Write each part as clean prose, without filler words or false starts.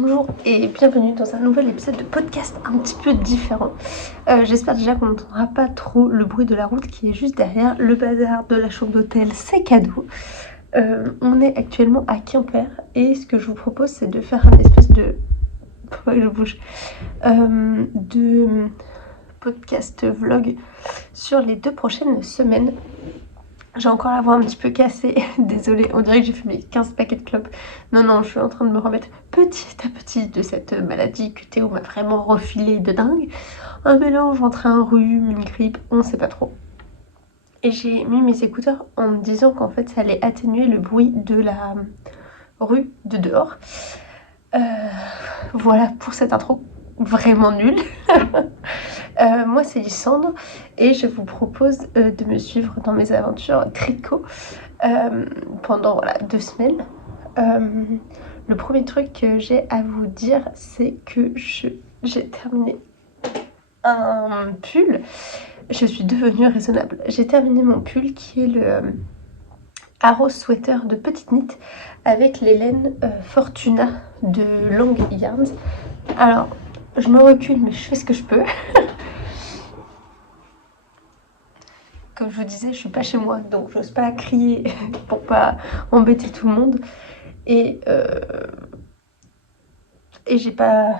Bonjour et bienvenue dans un nouvel épisode de podcast un petit peu différent. J'espère déjà qu'on n'entendra pas trop le bruit de la route qui est juste derrière, le bazar de la chambre d'hôtel, c'est cadeau. On est actuellement à Quimper et ce que je vous propose c'est de faire un espèce de... Faut que je bouge. De podcast vlog sur les 2 prochaines semaines. J'ai encore la voix un petit peu cassée, désolée, on dirait que j'ai fumé 15 paquets de clopes. Non, je suis en train de me remettre petit à petit de cette maladie que Théo m'a vraiment refilé de dingue. Un mélange entre un rhume, une grippe, on sait pas trop. Et j'ai mis mes écouteurs en me disant qu'en fait ça allait atténuer le bruit de la rue de dehors. Voilà pour cette intro, vraiment nulle. Moi c'est Lysandre et je vous propose de me suivre dans mes aventures tricot pendant 2 semaines. Le premier truc que j'ai à vous dire c'est que j'ai terminé un pull. Je suis devenue raisonnable. J'ai terminé mon pull qui est le Arrow Sweater de petite knit avec les laines Fortuna de Long Yarns. Alors je me recule mais je fais ce que je peux. Comme je vous disais, je suis pas chez moi, donc j'ose pas crier pour pas embêter tout le monde. Et j'ai pas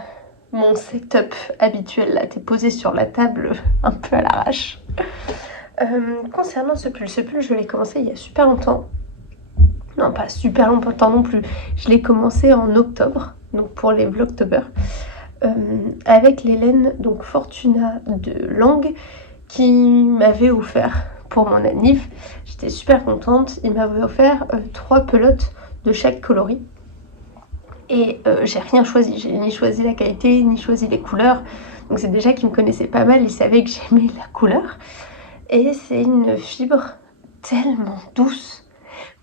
mon setup habituel là, t'es posé sur la table un peu à l'arrache. Concernant ce pull, je l'ai commencé il y a super longtemps. Non, pas super longtemps non plus. Je l'ai commencé en octobre, donc pour les Vlogtober, avec les laines donc Fortuna de Lang qui m'avait offert pour mon anniv. J'étais super contente. Il m'avait offert 3 pelotes de chaque coloris. Et j'ai rien choisi. J'ai ni choisi la qualité, ni choisi les couleurs. Donc c'est déjà qu'il me connaissait pas mal. Il savait que j'aimais la couleur. Et c'est une fibre tellement douce.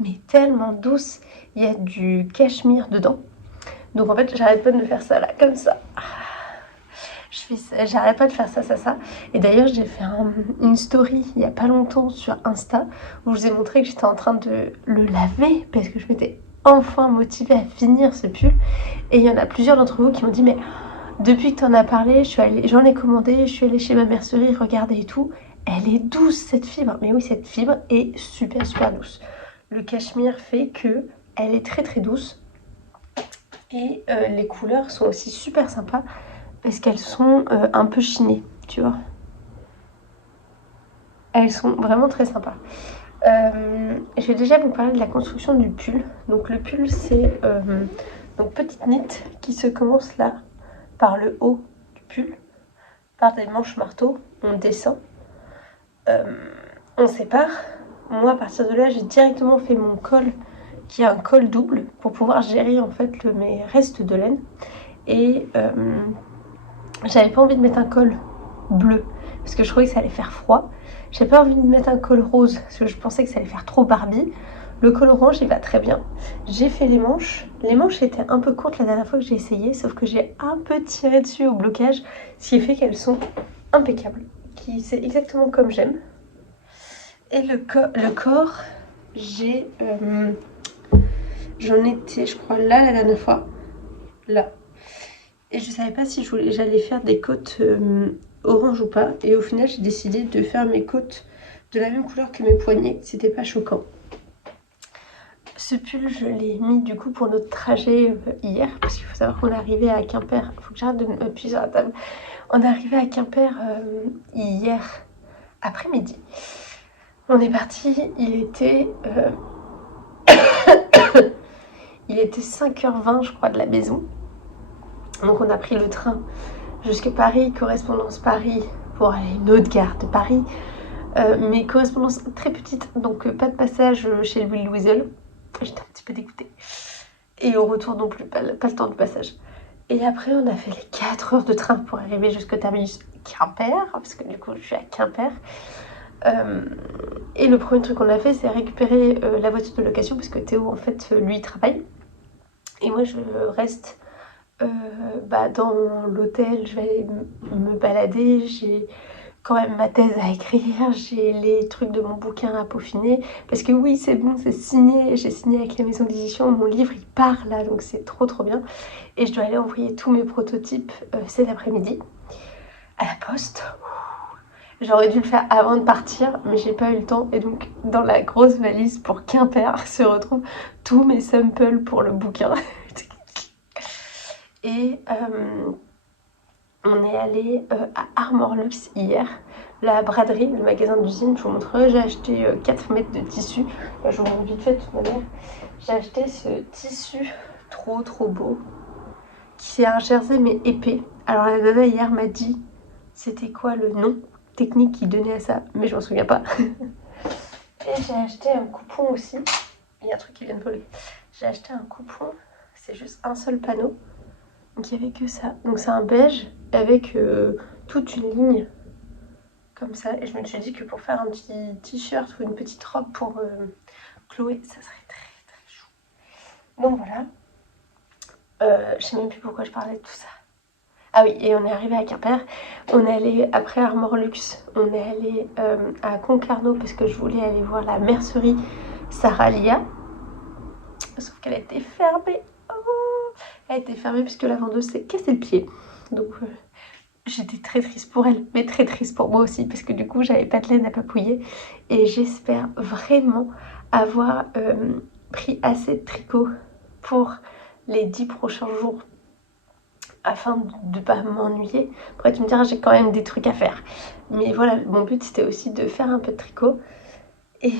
Mais tellement douce. Il y a du cachemire dedans. Donc en fait, j'arrête pas de me faire ça là, comme ça. J'arrête pas de faire ça. Et d'ailleurs, j'ai fait une story il y a pas longtemps sur Insta où je vous ai montré que j'étais en train de le laver parce que je m'étais enfin motivée à finir ce pull. Et il y en a plusieurs d'entre vous qui m'ont dit mais depuis que t'en as parlé, j'en ai commandé, je suis allée chez ma mercerie, regardez et tout. Elle est douce cette fibre. Mais oui, cette fibre est super douce. Le cachemire fait que elle est très douce. Et les couleurs sont aussi super sympas. Parce qu'elles sont un peu chinées, tu vois. Elles sont vraiment très sympas. Je vais déjà vous parler de la construction du pull. Donc le pull, c'est donc petite knit qui se commence là, par le haut du pull, par des manches marteau. On descend, on sépare. Moi, à partir de là, j'ai directement fait mon col, qui est un col double, pour pouvoir gérer en fait mes restes de laine. Et j'avais pas envie de mettre un col bleu parce que je trouvais que ça allait faire froid. J'avais pas envie de mettre un col rose parce que je pensais que ça allait faire trop Barbie. Le col orange il va très bien. J'ai fait les manches. Les manches étaient un peu courtes la dernière fois que j'ai essayé, sauf que j'ai un peu tiré dessus au blocage, ce qui fait qu'elles sont impeccables. C'est exactement comme j'aime. Et le corps, j'en étais, je crois, là la dernière fois. Là. Et je savais pas si j'allais faire des côtes orange ou pas. Et au final, j'ai décidé de faire mes côtes de la même couleur que mes poignets. C'était pas choquant. Ce pull, je l'ai mis du coup pour notre trajet hier. Parce qu'il faut savoir qu'on est arrivé à Quimper. Faut que j'arrête de m'appuyer sur la table. On est arrivé à Quimper hier après-midi. On est parti, il était 5h20 je crois de la maison. Donc on a pris le train jusqu'à Paris, correspondance Paris, pour aller à une autre gare de Paris. Mais correspondance très petite, donc pas de passage chez Louis Louisel. J'étais un petit peu dégoûtée. Et au retour non plus, pas le temps de passage. Et après on a fait les 4 heures de train pour arriver jusqu'au terminus Quimper, parce que du coup je suis à Quimper. Et le premier truc qu'on a fait c'est récupérer la voiture de location, parce que Théo en fait lui travaille. Et moi je reste dans l'hôtel, je vais me balader. J'ai quand même ma thèse à écrire, j'ai les trucs de mon bouquin à peaufiner, parce que oui, c'est bon, c'est signé, j'ai signé avec la maison d'édition, mon livre il part là, donc c'est trop bien. Et je dois aller envoyer tous mes prototypes cet après-midi à la poste. J'aurais dû le faire avant de partir, mais j'ai pas eu le temps. Et donc, dans la grosse valise pour Quimper se retrouvent tous mes samples pour le bouquin. Et on est allé à Armor Luxe hier, la braderie, le magasin d'usine. Je vous montrerai, j'ai acheté 4 mètres de tissu. Enfin, je vous montre vite fait de toute manière. J'ai acheté ce tissu trop beau, qui est un jersey mais épais. Alors la nana hier m'a dit c'était quoi le nom technique qui donnait à ça, mais je m'en souviens pas. Et j'ai acheté un coupon aussi. Il y a un truc qui vient de voler. J'ai acheté un coupon, c'est juste un seul panneau. Donc il n'y avait que ça. Donc c'est un beige avec toute une ligne comme ça. Et je me suis dit que pour faire un petit t-shirt ou une petite robe pour Chloé, ça serait très chou. Donc voilà. Je sais même plus pourquoi je parlais de tout ça. Ah oui, et on est arrivé à Quimper. On est allé, après Armor Luxe, on est allé à Concarneau parce que je voulais aller voir la mercerie Saralia. Sauf qu'elle a été fermée. Oh, elle a été fermée puisque la vendeuse s'est cassé le pied. Donc j'étais très triste pour elle, mais très triste pour moi aussi parce que du coup j'avais pas de laine à papouiller. Et j'espère vraiment avoir pris assez de tricot pour les 10 prochains jours afin de ne pas m'ennuyer. Après tu me diras, j'ai quand même des trucs à faire. Mais voilà, mon but c'était aussi de faire un peu de tricot. Et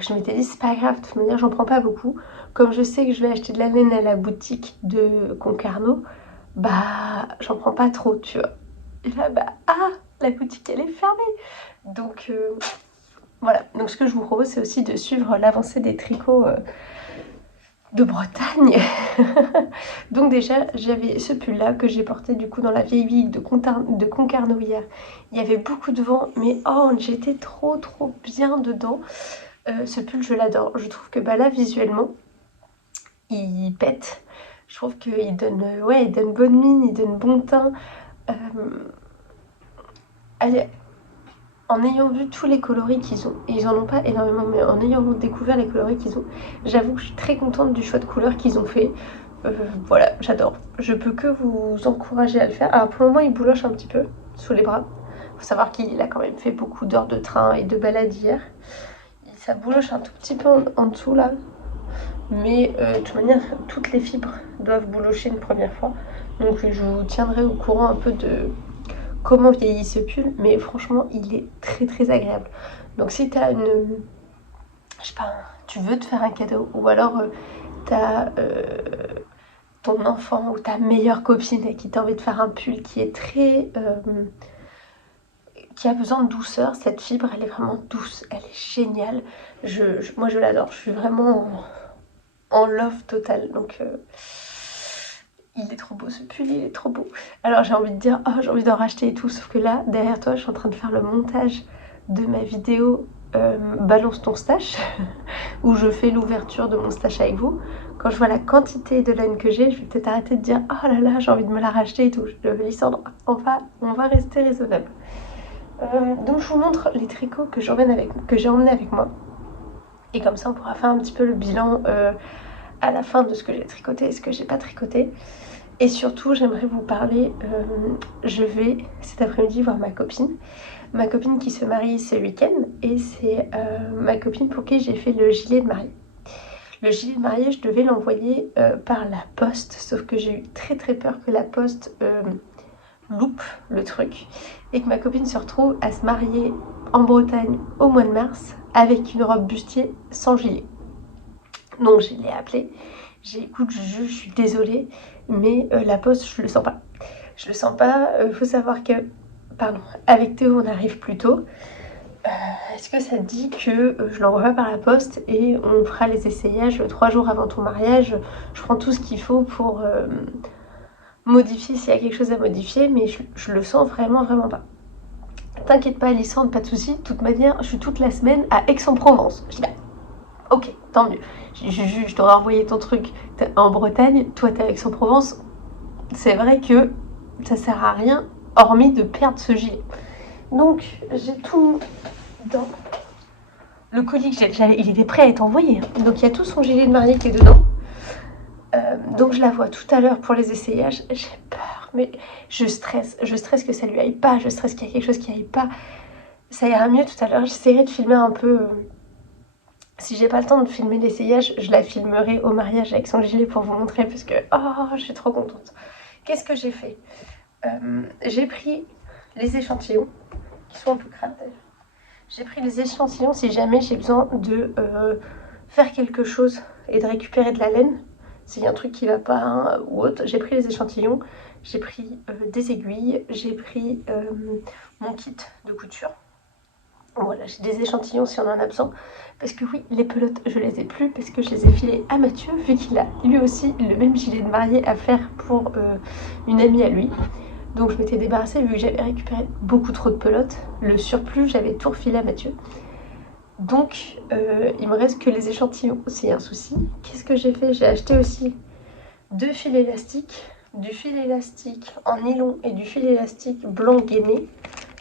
je m'étais dit c'est pas grave, de toute manière j'en prends pas beaucoup. Comme je sais que je vais acheter de la laine à la boutique de Concarneau, bah j'en prends pas trop, tu vois. Et là la boutique elle est fermée. Donc voilà, donc ce que je vous propose c'est aussi de suivre l'avancée des tricots de Bretagne. Donc déjà j'avais ce pull là que j'ai porté du coup dans la vieille ville de Concarneau hier. Il y avait beaucoup de vent, mais oh j'étais trop bien dedans. Ce pull je l'adore, je trouve que là visuellement il pète. Je trouve qu'il donne, il donne bonne mine, il donne bon teint. Allez, en ayant vu tous les coloris qu'ils ont, et ils en ont pas énormément, mais en ayant découvert les coloris qu'ils ont, j'avoue que je suis très contente du choix de couleurs qu'ils ont fait. Voilà, j'adore. Je peux que vous encourager à le faire. Alors pour le moment, il bouloche un petit peu sous les bras. Faut savoir qu'il a quand même fait beaucoup d'heures de train et de balade hier. Et ça bouloche un tout petit peu en dessous là. Mais de toute manière, toutes les fibres doivent boulocher une première fois. Donc je vous tiendrai au courant un peu de comment vieillit ce pull, mais franchement il est très agréable. Donc si t'as une, je sais pas, tu veux te faire un cadeau, ou alors t'as ton enfant ou ta meilleure copine et qui t'a envie de faire un pull qui est très qui a besoin de douceur, cette fibre elle est vraiment douce, elle est géniale. Moi je l'adore, je suis vraiment en love total. Donc il est trop beau ce pull, il est trop beau. Alors j'ai envie de dire, oh j'ai envie d'en racheter et tout, sauf que là, derrière toi, je suis en train de faire le montage de ma vidéo Balance ton stash, où je fais l'ouverture de mon stash avec vous. Quand je vois la quantité de laine que j'ai, je vais peut-être arrêter de dire, oh là là, j'ai envie de me la racheter et tout. Lysandre, on va rester raisonnable. Donc je vous montre les tricots que j'ai emmenés avec moi. Et comme ça, on pourra faire un petit peu le bilan à la fin de ce que j'ai tricoté et ce que j'ai pas tricoté. Et surtout j'aimerais vous parler, je vais cet après-midi voir ma copine qui se marie ce week-end, et c'est ma copine pour qui j'ai fait le gilet de mariée. Le gilet de mariée je devais l'envoyer par la poste, sauf que j'ai eu très peur que la poste loupe le truc et que ma copine se retrouve à se marier en Bretagne au mois de mars avec une robe bustier sans gilet. Donc je l'ai appelé, j'ai dit écoute je suis désolée, mais la poste je le sens pas. Je le sens pas, faut savoir que, avec Théo on arrive plus tôt. Est-ce que ça te dit que je l'envoie pas par la poste et on fera les essayages 3 jours avant ton mariage. Je prends tout ce qu'il faut pour modifier s'il y a quelque chose à modifier, mais je le sens vraiment pas. T'inquiète pas Alissandre, pas de soucis, de toute manière je suis toute la semaine à Aix-en-Provence. Je dis bah ok, tant mieux. Je t'aurais envoyé ton truc en Bretagne, toi t'es à Aix-en-Provence. C'est vrai que ça sert à rien, hormis de perdre ce gilet. Donc j'ai tout dans le colis que il était prêt à être envoyé. Donc il y a tout son gilet de mariée qui est dedans. Donc je la vois tout à l'heure pour les essayages. J'ai peur, mais je stresse que ça lui aille pas, je stresse qu'il y a quelque chose qui aille pas. Ça ira mieux tout à l'heure, j'essaierai de filmer un peu. Si j'ai pas le temps de filmer l'essayage, je la filmerai au mariage avec son gilet pour vous montrer parce que je suis trop contente. Qu'est-ce que j'ai fait? J'ai pris les échantillons qui sont un peu crades d'ailleurs. J'ai pris les échantillons si jamais j'ai besoin de faire quelque chose et de récupérer de la laine. S'il y a un truc qui va pas hein, ou autre, j'ai pris les échantillons, j'ai pris des aiguilles, j'ai pris mon kit de couture. Voilà, j'ai des échantillons si on en a besoin. Parce que oui, les pelotes, je les ai plus parce que je les ai filées à Mathieu, vu qu'il a lui aussi le même gilet de mariée à faire pour une amie à lui. Donc je m'étais débarrassée vu que j'avais récupéré beaucoup trop de pelotes. Le surplus, j'avais tout refilé à Mathieu. Donc il me reste que les échantillons, s'il y a un souci. Qu'est-ce que j'ai fait? J'ai acheté aussi 2 fils élastiques, du fil élastique en nylon et du fil élastique blanc gainé.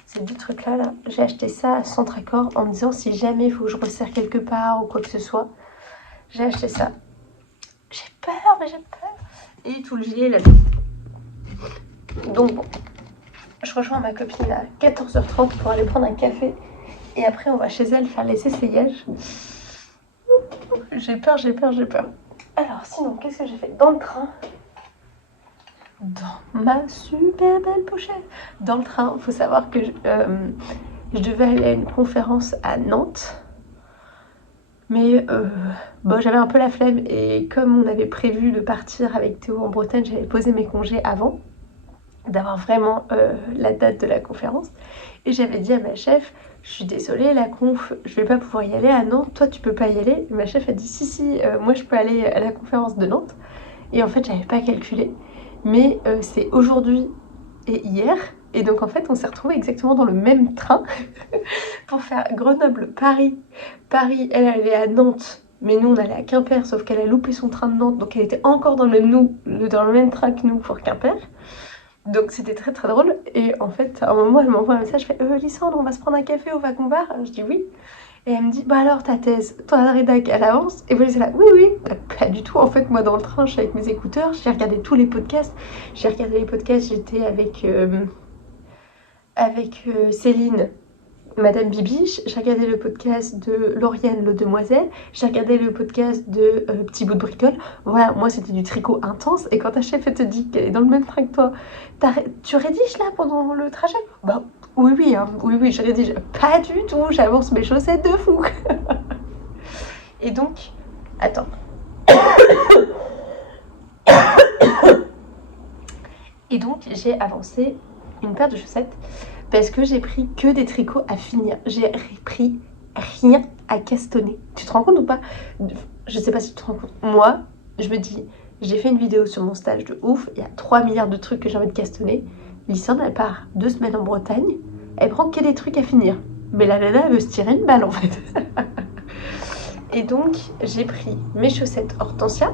Ces 2 trucs là, j'ai acheté ça à Centracor en me disant si jamais il faut que je resserre quelque part ou quoi que ce soit. J'ai acheté ça. J'ai peur, mais j'ai peur. Et tout le gilet là. Donc bon, je rejoins ma copine à 14h30 pour aller prendre un café. Et après on va chez elle faire les essayages. J'ai peur. Alors sinon, qu'est-ce que j'ai fait dans le train? Dans ma super belle pochette. Dans le train, il faut savoir que je devais aller à une conférence à Nantes. Mais j'avais un peu la flemme et comme on avait prévu de partir avec Théo en Bretagne, j'avais posé mes congés avant d'avoir vraiment la date de la conférence. Et j'avais dit à ma chef, je suis désolée, la conf, je vais pas pouvoir y aller à Nantes, toi tu peux pas y aller. Et ma chef a dit si, moi je peux aller à la conférence de Nantes. Et en fait, j'avais pas calculé. Mais c'est aujourd'hui et hier. Et donc en fait, on s'est retrouvés exactement dans le même train pour faire Grenoble-Paris. Paris, elle allait à Nantes, mais nous on allait à Quimper, sauf qu'elle a loupé son train de Nantes, donc elle était encore dans le même train que nous pour Quimper. Donc c'était très très drôle. Et en fait, à un moment, elle m'envoie un message, je fais Lysandre, on va se prendre un café au wagon bar. Je dis oui. Et elle me dit, bah alors ta thèse, toi rédac, elle avance? Et moi j'étais là, oui. Bah, pas du tout, en fait, moi dans le train, je suis avec mes écouteurs, j'ai regardé tous les podcasts. J'étais avec Céline, Madame Bibiche, j'ai regardé le podcast de Lauriane, le demoiselle, j'ai regardé le podcast de Petit bout de bricole. Voilà, moi c'était du tricot intense. Et quand ta chef elle te dit qu'elle est dans le même train que toi, tu rédiges là pendant le trajet? Bah oui, je rédige. Pas du tout, j'avance mes chaussettes de fou. Et donc, attends. Et donc j'ai avancé une paire de chaussettes parce que j'ai pris que des tricots à finir. J'ai pris rien à castonner. Tu te rends compte ou pas? Je sais pas si tu te rends compte. Moi, je me dis, j'ai fait une vidéo sur mon stage de ouf. Il y a 3 milliards de trucs que j'ai envie de castonner. Lysandre, elle part 2 semaines en Bretagne. Elle prend que des trucs à finir. Mais la nana, elle veut se tirer une balle en fait. Et donc, j'ai pris mes chaussettes Hortensia.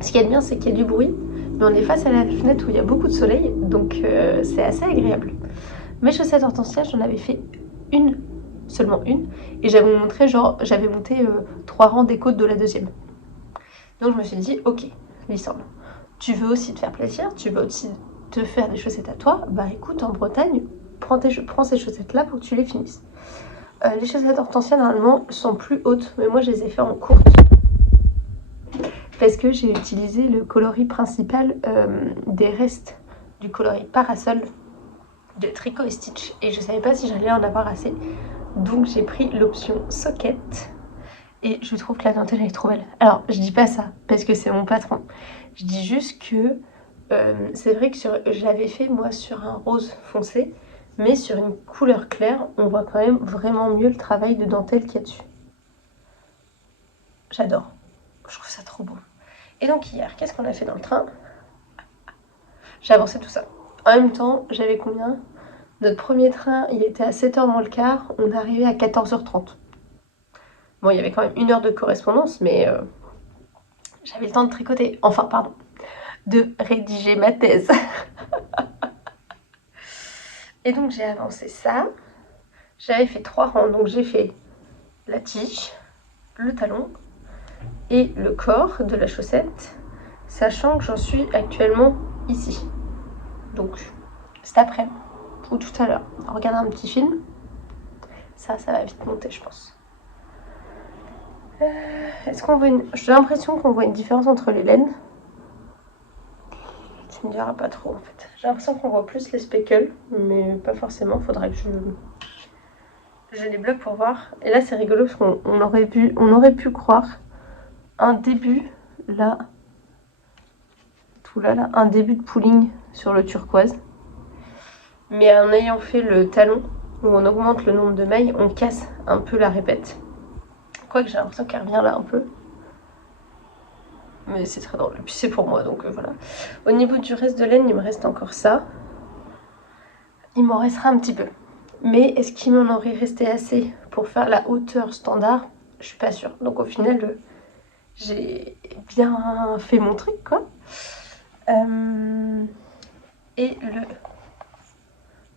Ce qui est bien, c'est qu'il y a du bruit. Mais on est face à la fenêtre où il y a beaucoup de soleil. Donc, c'est assez agréable. Mes chaussettes Hortensia, j'en avais fait seulement une, et j'avais monté 3 rangs des côtes de la deuxième. Donc je me suis dit, ok, Lysandre, tu veux aussi te faire plaisir, tu veux aussi te faire des chaussettes à toi, bah écoute, en Bretagne, prends ces chaussettes-là pour que tu les finisses. Les chaussettes Hortensia, normalement, sont plus hautes, mais moi je les ai fait en courte. Parce que j'ai utilisé le coloris principal des restes du coloris parasol de Tricot et Stitch, et je savais pas si j'allais en avoir assez, donc j'ai pris l'option socket et je trouve que la dentelle est trop belle. Alors je dis pas ça parce que c'est mon patron, je dis juste que c'est vrai que je l'avais fait moi sur un rose foncé, mais sur une couleur claire on voit quand même vraiment mieux le travail de dentelle qu'il y a dessus. J'adore, je trouve ça trop beau. Et donc hier, qu'est-ce qu'on a fait dans le train? J'ai avancé tout ça. En même temps, j'avais combien? Notre premier train, il était à 7h moins le quart, on est arrivé à 14h30. Bon, il y avait quand même 1 heure de correspondance, mais j'avais le temps de tricoter. Enfin, pardon, de rédiger ma thèse. Et donc j'ai avancé ça. J'avais fait 3 rangs, donc j'ai fait la tige, le talon et le corps de la chaussette, sachant que j'en suis actuellement ici. Donc cet après-midi ou tout à l'heure, on regarde un petit film. Ça va vite monter, je pense. Est-ce qu'on voit J'ai l'impression qu'on voit une différence entre les laines. Tu me diras pas trop en fait. J'ai l'impression qu'on voit plus les speckles, mais pas forcément. Faudrait que je les bloque pour voir. Et là c'est rigolo parce qu'on aurait pu croire un début là, tout là, un début de pooling sur le turquoise. Mais en ayant fait le talon, où on augmente le nombre de mailles, on casse un peu la répète. Quoique j'ai l'impression qu'elle revient là un peu. Mais c'est très drôle. Et puis c'est pour moi, donc voilà. Au niveau du reste de laine, il me reste encore ça. Il m'en restera un petit peu. Mais est-ce qu'il m'en aurait resté assez pour faire la hauteur standard? Je suis pas sûre. Donc au final, j'ai bien fait mon truc, quoi. Et le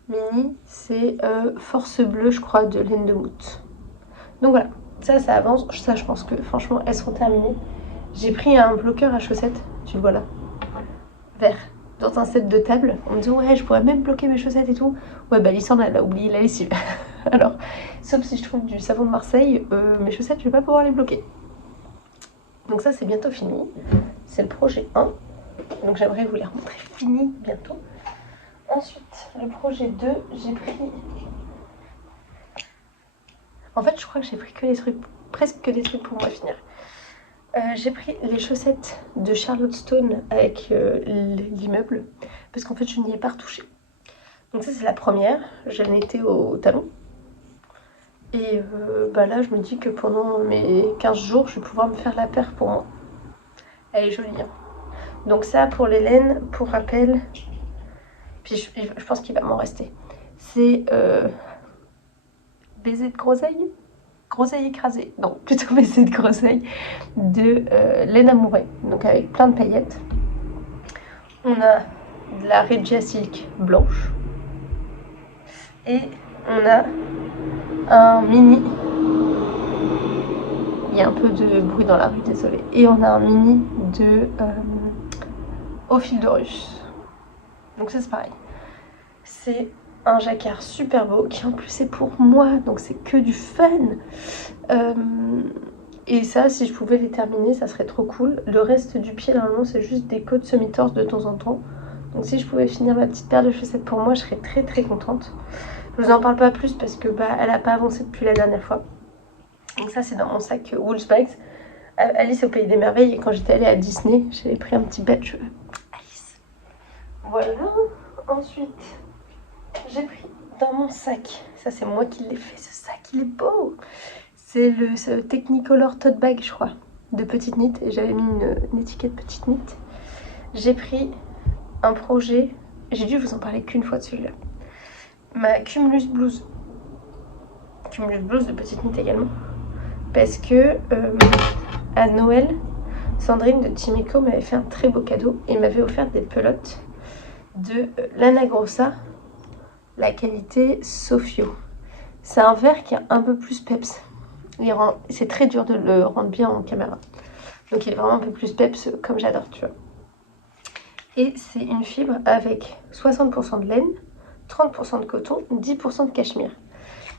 mini, c'est Force Bleue, je crois, de laine de Mout. Donc voilà, ça avance. Ça, je pense que franchement, elles seront terminées. J'ai pris un bloqueur à chaussettes, tu le vois là, vert, dans un set de table. On me dit ouais, je pourrais même bloquer mes chaussettes et tout. Ouais, bah Lysandre, elle a oublié la lessive. Alors, sauf si je trouve du savon de Marseille, mes chaussettes, je vais pas pouvoir les bloquer. Donc ça, c'est bientôt fini. C'est le projet 1. Donc j'aimerais vous les remontrer fini bientôt. Ensuite, le projet 2, j'ai pris... En fait, je crois que j'ai pris que des trucs, presque que des trucs pour moi finir. J'ai pris les chaussettes de Charlotte Stone avec l'immeuble, parce qu'en fait, je n'y ai pas retouché. Donc ça, c'est la première. Je l'étais au talon. Et bah là, je me dis que pendant mes 15 jours, je vais pouvoir me faire la paire pour moi. Elle est jolie, hein. Donc ça, pour les laines, pour rappel... Puis je pense qu'il va m'en rester. C'est baiser de groseille. Groseille écrasée. Non, plutôt baiser de groseille de laine amourée. Donc avec plein de paillettes. On a de la Regia Silk blanche. Et on a un mini... Il y a un peu de bruit dans la rue, désolée. Et on a un mini de au fil de russe. Donc ça, c'est pareil. C'est un jacquard super beau qui en plus est pour moi, donc c'est que du fun. Et ça, si je pouvais les terminer, ça serait trop cool. Le reste du pied, normalement, c'est juste des côtes semi-torse de temps en temps. Donc si je pouvais finir ma petite paire de chaussettes pour moi, je serais très très contente. Je vous en parle pas plus parce que elle a pas avancé depuis la dernière fois. Donc ça, c'est dans mon sac Woolsbags. Alice au Pays des Merveilles, et quand j'étais allée à Disney, j'avais pris un petit badge Alice. Voilà. Ensuite, j'ai pris dans mon sac, ça c'est moi qui l'ai fait, ce sac il est beau. C'est le Technicolor Tote Bag, je crois, de Petite Knit, et j'avais mis une étiquette Petite Knit. J'ai pris un projet, j'ai dû vous en parler qu'une fois de celui-là. Ma Cumulus Blouse. Cumulus Blouse de Petite Knit également. Parce que à Noël, Sandrine de Timeco m'avait fait un très beau cadeau et m'avait offert des pelotes de Lana Grossa, la qualité Sofio. C'est un verre qui est un peu plus peps. C'est très dur de le rendre bien en caméra. Donc il est vraiment un peu plus peps comme j'adore, tu vois. Et c'est une fibre avec 60% de laine, 30% de coton, 10% de cachemire.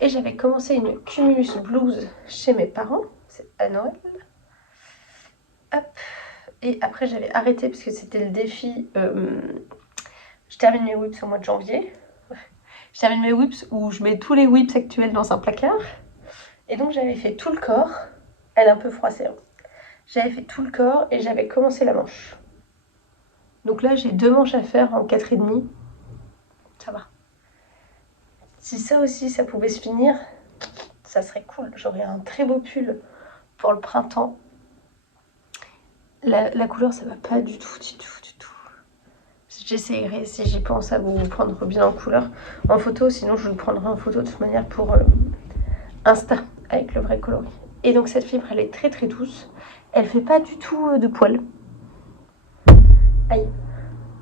Et j'avais commencé une Cumulus Blouse chez mes parents, c'est à Noël. Hop. Et après j'avais arrêté parce que c'était le défi. Je termine mes whips au mois de janvier. Je termine mes whips où je mets tous les whips actuels dans un placard. Et donc j'avais fait tout le corps. Elle est un peu froissée, hein. J'avais fait tout le corps et j'avais commencé la manche. Donc là j'ai 2 manches à faire en 4,5. Ça va. Si ça aussi ça pouvait se finir, ça serait cool. J'aurais un très beau pull pour le printemps. La couleur ça va pas du tout. J'essayerai si j'y pense à vous prendre bien en couleur en photo, sinon je vous le prendrai en photo de toute manière pour Insta avec le vrai coloris. Et donc cette fibre elle est très très douce, elle fait pas du tout de poils. Aïe,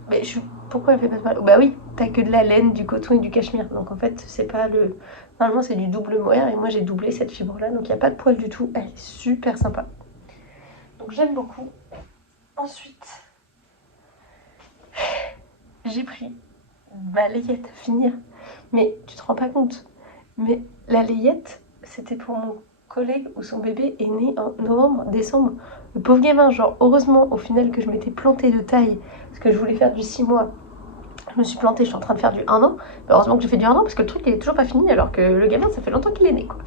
mais Pourquoi elle fait pas de poils? Bah oui, t'as que de la laine, du coton et du cachemire. Donc en fait, c'est pas le... Normalement, c'est du double mohair et moi j'ai doublé cette fibre-là. Donc il n'y a pas de poils du tout. Elle est super sympa. Donc j'aime beaucoup. Ensuite, j'ai pris ma layette à finir. Mais tu te rends pas compte. Mais la layette, c'était pour mon collègue où son bébé est né en novembre, décembre. Le pauvre gamin, genre heureusement au final que je m'étais plantée de taille parce que je voulais faire du 6 mois. Je me suis plantée, je suis en train de faire du 1 an. Mais heureusement que j'ai fait du 1 an parce que le truc il est toujours pas fini alors que le gamin ça fait longtemps qu'il est né quoi.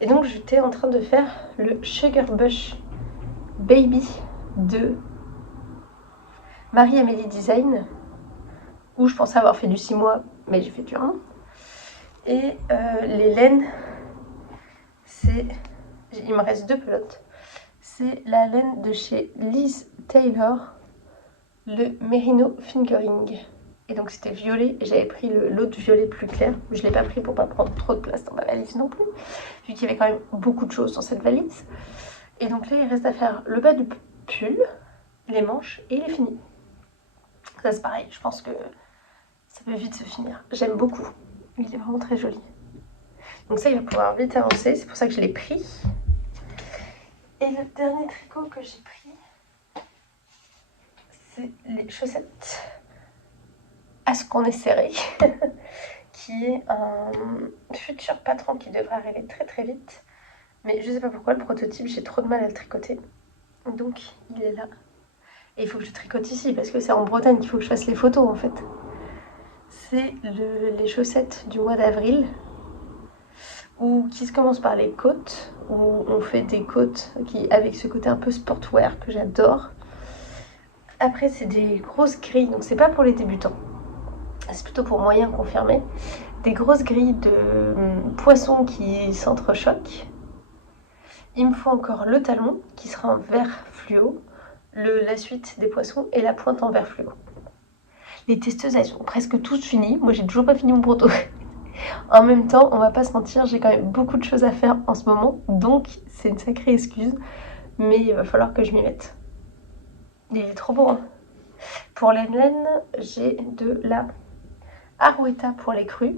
Et donc j'étais en train de faire le Sugar Bush Baby de Marie-Amélie Design où je pensais avoir fait du 6 mois mais j'ai fait du 1 an. Et les laines, c'est... Il me reste 2 pelotes. C'est la laine de chez Liz Taylor, le Merino Fingering. Et donc c'était violet, et j'avais pris l'autre violet plus clair. Je ne l'ai pas pris pour pas prendre trop de place dans ma valise non plus, vu qu'il y avait quand même beaucoup de choses dans cette valise. Et donc là, il reste à faire le bas du pull, les manches, et il est fini. Ça c'est pareil, je pense que ça peut vite se finir. J'aime beaucoup, il est vraiment très joli. Donc ça, il va pouvoir vite avancer, c'est pour ça que je l'ai pris. Et le dernier tricot que j'ai pris, c'est les chaussettes à ce qu'on est serré, qui est un futur patron qui devrait arriver très très vite. Mais je sais pas pourquoi, le prototype, j'ai trop de mal à le tricoter. Donc il est là. Et il faut que je tricote ici, parce que c'est en Bretagne qu'il faut que je fasse les photos en fait. C'est les chaussettes du mois d'avril, qui se commence par les côtes, où on fait des côtes avec ce côté un peu sportwear que j'adore. Après c'est des grosses grilles, donc c'est pas pour les débutants, c'est plutôt pour moyen confirmé. Des grosses grilles de poissons qui s'entrechoquent. Il me faut encore le talon qui sera en vert fluo, la suite des poissons et la pointe en vert fluo. Les testeuses elles sont presque toutes finies, moi j'ai toujours pas fini mon proto. En même temps, on va pas se mentir, j'ai quand même beaucoup de choses à faire en ce moment, donc c'est une sacrée excuse, mais il va falloir que je m'y mette. Il est trop beau, hein. Pour les laines, j'ai de la Arouetta pour les crues,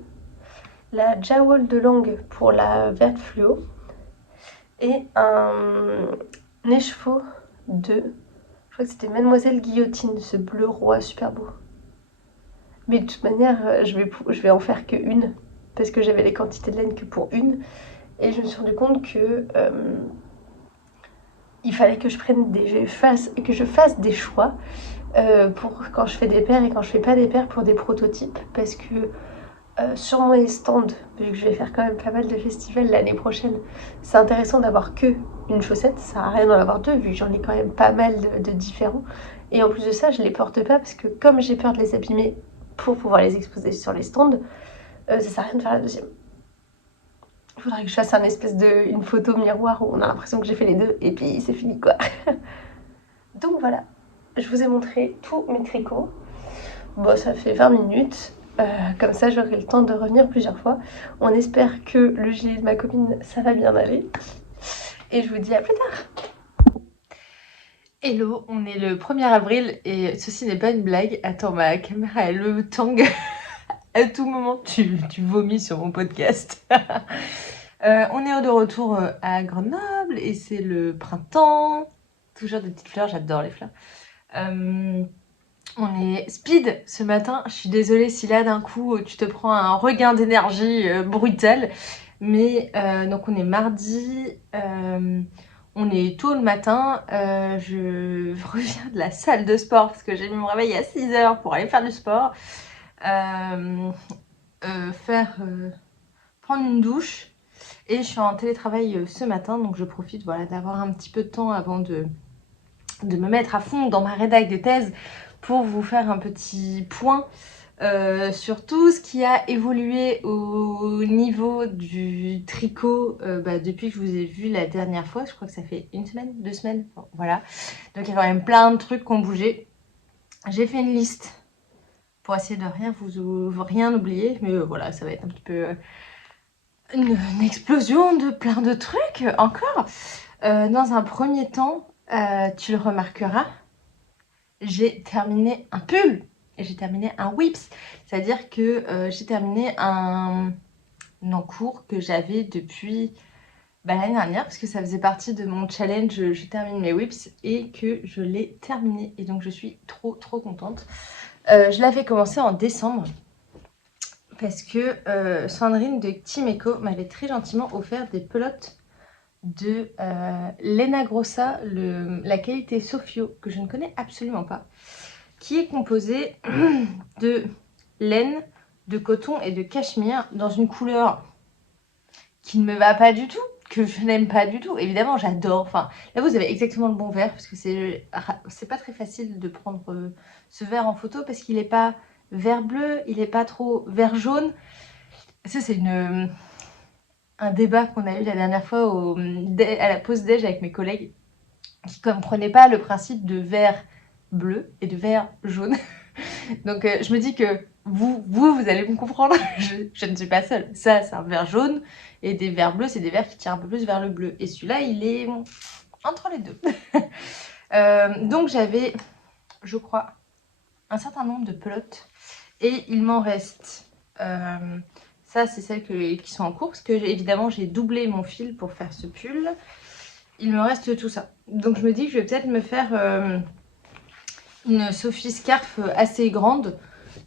la Jawol de Langue pour la verte fluo, et un écheveau de, je crois que c'était Mademoiselle Guillotine, ce bleu roi super beau. Mais de toute manière, je vais en faire qu'une, parce que j'avais les quantités de laine que pour une. Et je me suis rendu compte que il fallait que je fasse des choix pour quand je fais des paires et quand je fais pas des paires pour des prototypes. Parce que sur mon stand, vu que je vais faire quand même pas mal de festivals l'année prochaine, c'est intéressant d'avoir que une chaussette. Ça sert à rien d'en avoir deux, vu que j'en ai quand même pas mal de différents. Et en plus de ça, je les porte pas parce que comme j'ai peur de les abîmer pour pouvoir les exposer sur les stands, ça sert à rien de faire la deuxième. Il faudrait que je fasse une photo miroir où on a l'impression que j'ai fait les deux et puis c'est fini quoi. Donc voilà, je vous ai montré tous mes tricots. Bon, ça fait 20 minutes. Comme ça, j'aurai le temps de revenir plusieurs fois. On espère que le gilet de ma copine, ça va bien aller. Et je vous dis à plus tard. Hello, on est le 1er avril et ceci n'est pas une blague. Attends, ma caméra elle le tangue. À tout moment, tu vomis sur mon podcast. On est de retour à Grenoble et c'est le printemps. Toujours des petites fleurs, j'adore les fleurs. On est speed ce matin. Je suis désolée si là d'un coup tu te prends un regain d'énergie brutal. Mais donc on est mardi. On est tôt le matin. Je reviens de la salle de sport parce que j'ai mis mon réveil à 6h pour aller faire du sport. Prendre une douche. Et je suis en télétravail ce matin, donc je profite voilà, d'avoir un petit peu de temps avant de me mettre à fond dans ma rédac de thèse pour vous faire un petit point sur tout ce qui a évolué au niveau du tricot depuis que je vous ai vu la dernière fois. Je crois que ça fait 1 semaine, 2 semaines, bon, voilà. Donc il y a quand même plein de trucs qui ont bougé. J'ai fait une liste pour essayer de rien oublier, mais voilà, ça va être un petit peu une explosion de plein de trucs encore. Dans un premier temps, tu le remarqueras, j'ai terminé un pull. j'ai terminé un WIPS. C'est-à-dire que j'ai terminé un cours que j'avais depuis l'année dernière, parce que ça faisait partie de mon challenge, je termine mes WIPS, et que je l'ai terminé. Et donc je suis trop contente. Je l'avais commencé en décembre, parce que Sandrine de Team Eco m'avait très gentiment offert des pelotes de Lena Grossa, la qualité Sofio, que je ne connais absolument pas, qui est composée de laine, de coton et de cachemire dans une couleur qui ne me va pas du tout, que je n'aime pas du tout. Évidemment, j'adore. Enfin, là, vous avez exactement le bon vert, parce que c'est pas très facile de prendre ce vert en photo, parce qu'il n'est pas vert bleu, il n'est pas trop vert jaune. Ça, c'est un débat qu'on a eu la dernière fois à la pause déj avec mes collègues, qui ne comprenaient pas le principe de vert bleu et de vert jaune. Donc je me dis que vous allez me comprendre, je ne suis pas seule. Ça, c'est un vert jaune, et des verts bleus, c'est des verts qui tirent un peu plus vers le bleu. Et celui-là, il est entre les deux. Donc j'avais, je crois, un certain nombre de pelotes, et il m'en reste... ça, c'est celles qui sont en cours, parce que évidemment, j'ai doublé mon fil pour faire ce pull. Il me reste tout ça. Donc je me dis que je vais peut-être me faire une Sophie Scarf assez grande,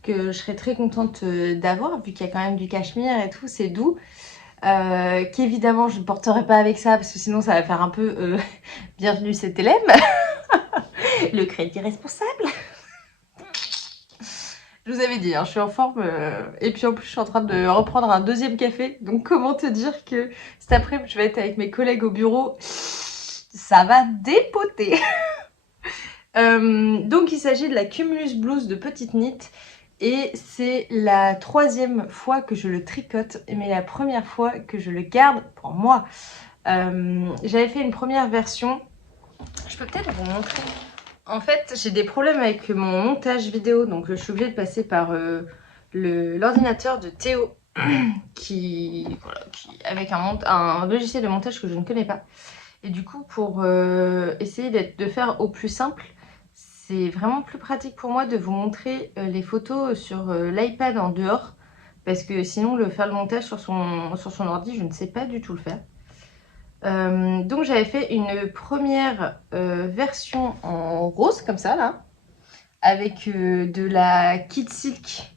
que je serais très contente d'avoir, vu qu'il y a quand même du cachemire et tout, c'est doux. Qu'évidemment je ne porterai pas avec ça, parce que sinon ça va faire un peu bienvenue c'est LM, le crédit responsable. Je vous avais dit, hein, je suis en forme, et puis en plus je suis en train de reprendre un deuxième café, donc comment te dire que cet après-midi je vais être avec mes collègues au bureau, ça va dépoter. Donc il s'agit de la Cumulus Blues de Petite Knit, et c'est la 3e fois que je le tricote, mais la première fois que je le garde pour moi. J'avais fait une première version, je peux peut-être vous montrer. En fait, j'ai des problèmes avec mon montage vidéo, donc je suis obligée de passer par l'ordinateur de Théo, avec un logiciel de montage que je ne connais pas. Et du coup, pour essayer de faire au plus simple, c'est vraiment plus pratique pour moi de vous montrer les photos sur l'iPad en dehors, parce que sinon, faire le montage sur son ordi, je ne sais pas du tout le faire. Donc j'avais fait une première version en rose, comme ça, là, avec de la Kid Silk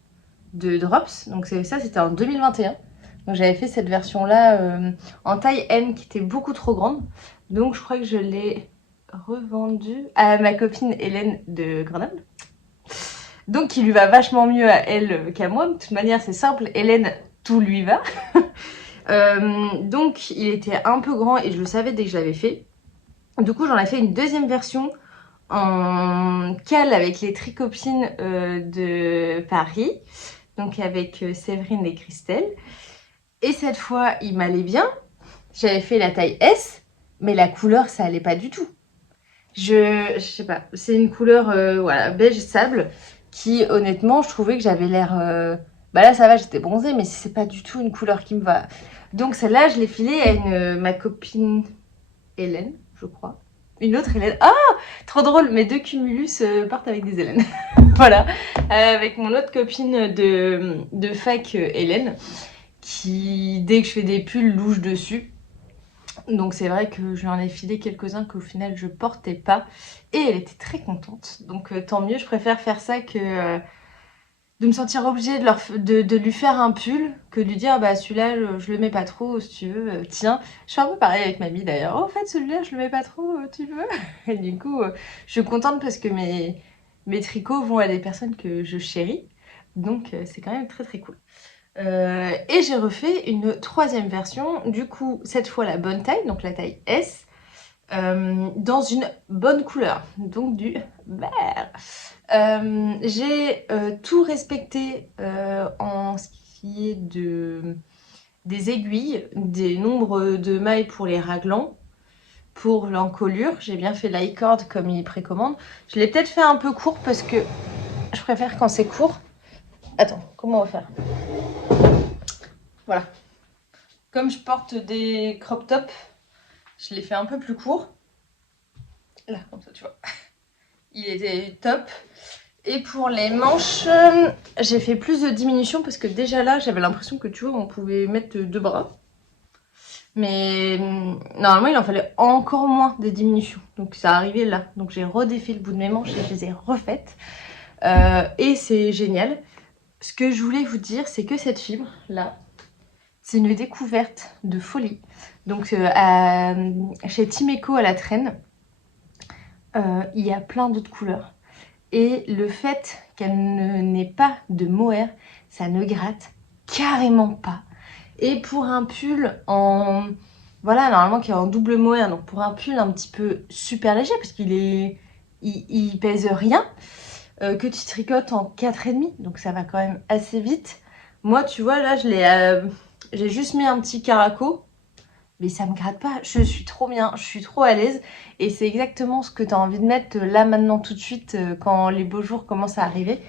de Drops. Donc ça, c'était en 2021. Donc j'avais fait cette version-là en taille M, qui était beaucoup trop grande. Donc je crois que je l'ai revendue à ma copine Hélène de Grenoble. Donc qui lui va vachement mieux à elle qu'à moi. De toute manière, c'est simple, Hélène, tout lui va. Donc il était un peu grand, et je le savais dès que je l'avais fait. Du coup, j'en ai fait une deuxième version en cale avec les tricopines de Paris. Donc avec Séverine et Christelle. Et cette fois, il m'allait bien. J'avais fait la taille S, mais la couleur, ça allait pas du tout. Je sais pas, c'est une couleur voilà, beige sable, qui honnêtement, je trouvais que j'avais l'air... Bah là, ça va, j'étais bronzée, mais c'est pas du tout une couleur qui me va. Donc celle-là, je l'ai filée à ma copine Hélène, je crois. Une autre Hélène. Ah, trop drôle, mes deux cumulus partent avec des Hélènes. Voilà, avec mon autre copine de fac, Hélène, qui, dès que je fais des pulls, louche dessus. Donc c'est vrai que je lui en ai filé quelques-uns qu'au final je portais pas, et elle était très contente. Donc tant mieux, je préfère faire ça que de me sentir obligée de lui faire un pull, que de lui dire bah celui-là je le mets pas trop, si tu veux, tiens. Je fais un peu pareil avec mamie d'ailleurs. Oh, en fait celui-là je le mets pas trop, tu veux. Et du coup je suis contente, parce que mes tricots vont à des personnes que je chéris. Donc c'est quand même très cool. Et j'ai refait une troisième version, du coup cette fois la bonne taille, donc la taille S, dans une bonne couleur, donc du vert. J'ai tout respecté en ce qui est des aiguilles, des nombres de mailles pour les raglans. Pour l'encolure, j'ai bien fait l'i-cord comme il précommande. Je l'ai peut-être fait un peu court, parce que je préfère quand c'est court. Attends, comment on va faire? Voilà. Comme je porte des crop tops, je l'ai fait un peu plus court. Là, comme ça, tu vois. Il était top. Et pour les manches, j'ai fait plus de diminution parce que déjà là, j'avais l'impression que tu vois, on pouvait mettre 2 bras. Mais normalement, il en fallait encore moins de diminution. Donc ça arrivait là. Donc j'ai redéfait le bout de mes manches et je les ai refaites. Et c'est génial. Ce que je voulais vous dire, c'est que cette fibre là, c'est une découverte de folie. Donc chez Timeco à la Traîne, il y a plein d'autres couleurs. Et le fait qu'elle n'ait pas de mohair, ça ne gratte carrément pas. Et pour un pull en... Voilà, normalement qui est en double mohair, donc pour un pull un petit peu super léger, parce qu'il est... il pèse rien, que tu tricotes en 4,5, donc ça va quand même assez vite. Moi, tu vois, là, j'ai juste mis un petit caraco, mais ça me gratte pas. Je suis trop bien, je suis trop à l'aise. Et c'est exactement ce que tu as envie de mettre là, maintenant, tout de suite, quand les beaux jours commencent à arriver.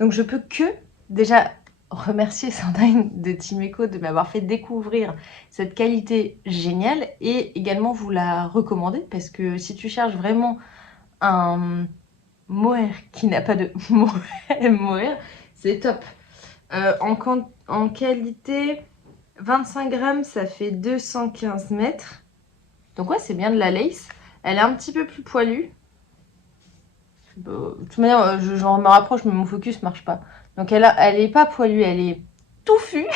Donc je peux que déjà remercier Sandrine de Timeco de m'avoir fait découvrir cette qualité géniale et également vous la recommander parce que si tu cherches vraiment un mohair qui n'a pas de mohair, c'est top. En qualité, 25 grammes, ça fait 215 mètres. Donc ouais, c'est bien de la lace. Elle est un petit peu plus poilue. De toute manière, j'en me rapproche, mais mon focus marche pas. Donc elle est pas poilue, elle est touffue.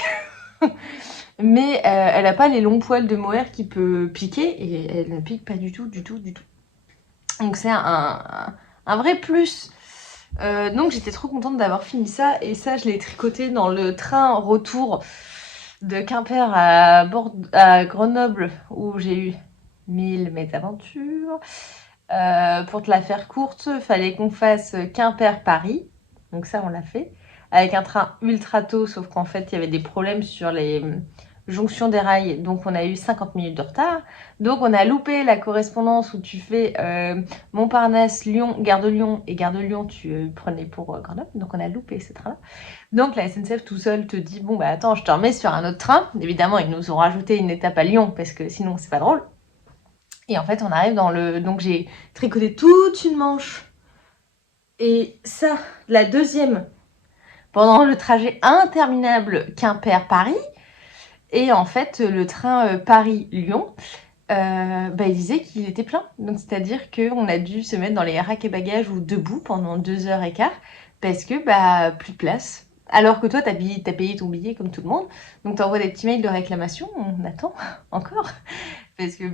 Mais elle a pas les longs poils de mohair qui peut piquer. Et elle ne pique pas du tout, du tout, du tout. Donc c'est un vrai plus. Donc j'étais trop contente d'avoir fini ça. Et ça, je l'ai tricoté dans le train retour de Quimper à Grenoble, où j'ai eu 1000 mésaventures. Pour te la faire courte, fallait qu'on fasse Quimper-Paris. Donc ça, on l'a fait. Avec un train ultra tôt, sauf qu'en fait, il y avait des problèmes sur les jonctions des rails. Donc on a eu 50 minutes de retard. Donc on a loupé la correspondance où tu fais Montparnasse, Lyon, Gare de Lyon. Et Gare de Lyon, tu prenais pour Grenoble. Donc on a loupé ce train-là. Donc la SNCF tout seul te dit, bon bah attends, je te remets sur un autre train. Évidemment, ils nous ont rajouté une étape à Lyon parce que sinon c'est pas drôle. Et en fait, on arrive dans le... Donc j'ai tricoté toute une manche. Et ça, la deuxième, pendant le trajet interminable Quimper-Paris. Et en fait, le train Paris-Lyon, il disait qu'il était plein. Donc c'est-à-dire qu'on a dû se mettre dans les racks et bagages ou debout pendant 2 heures et quart. Parce que plus de place. Alors que toi, t'as payé ton billet comme tout le monde. Donc t'envoies des petits mails de réclamation. On attend encore. Parce que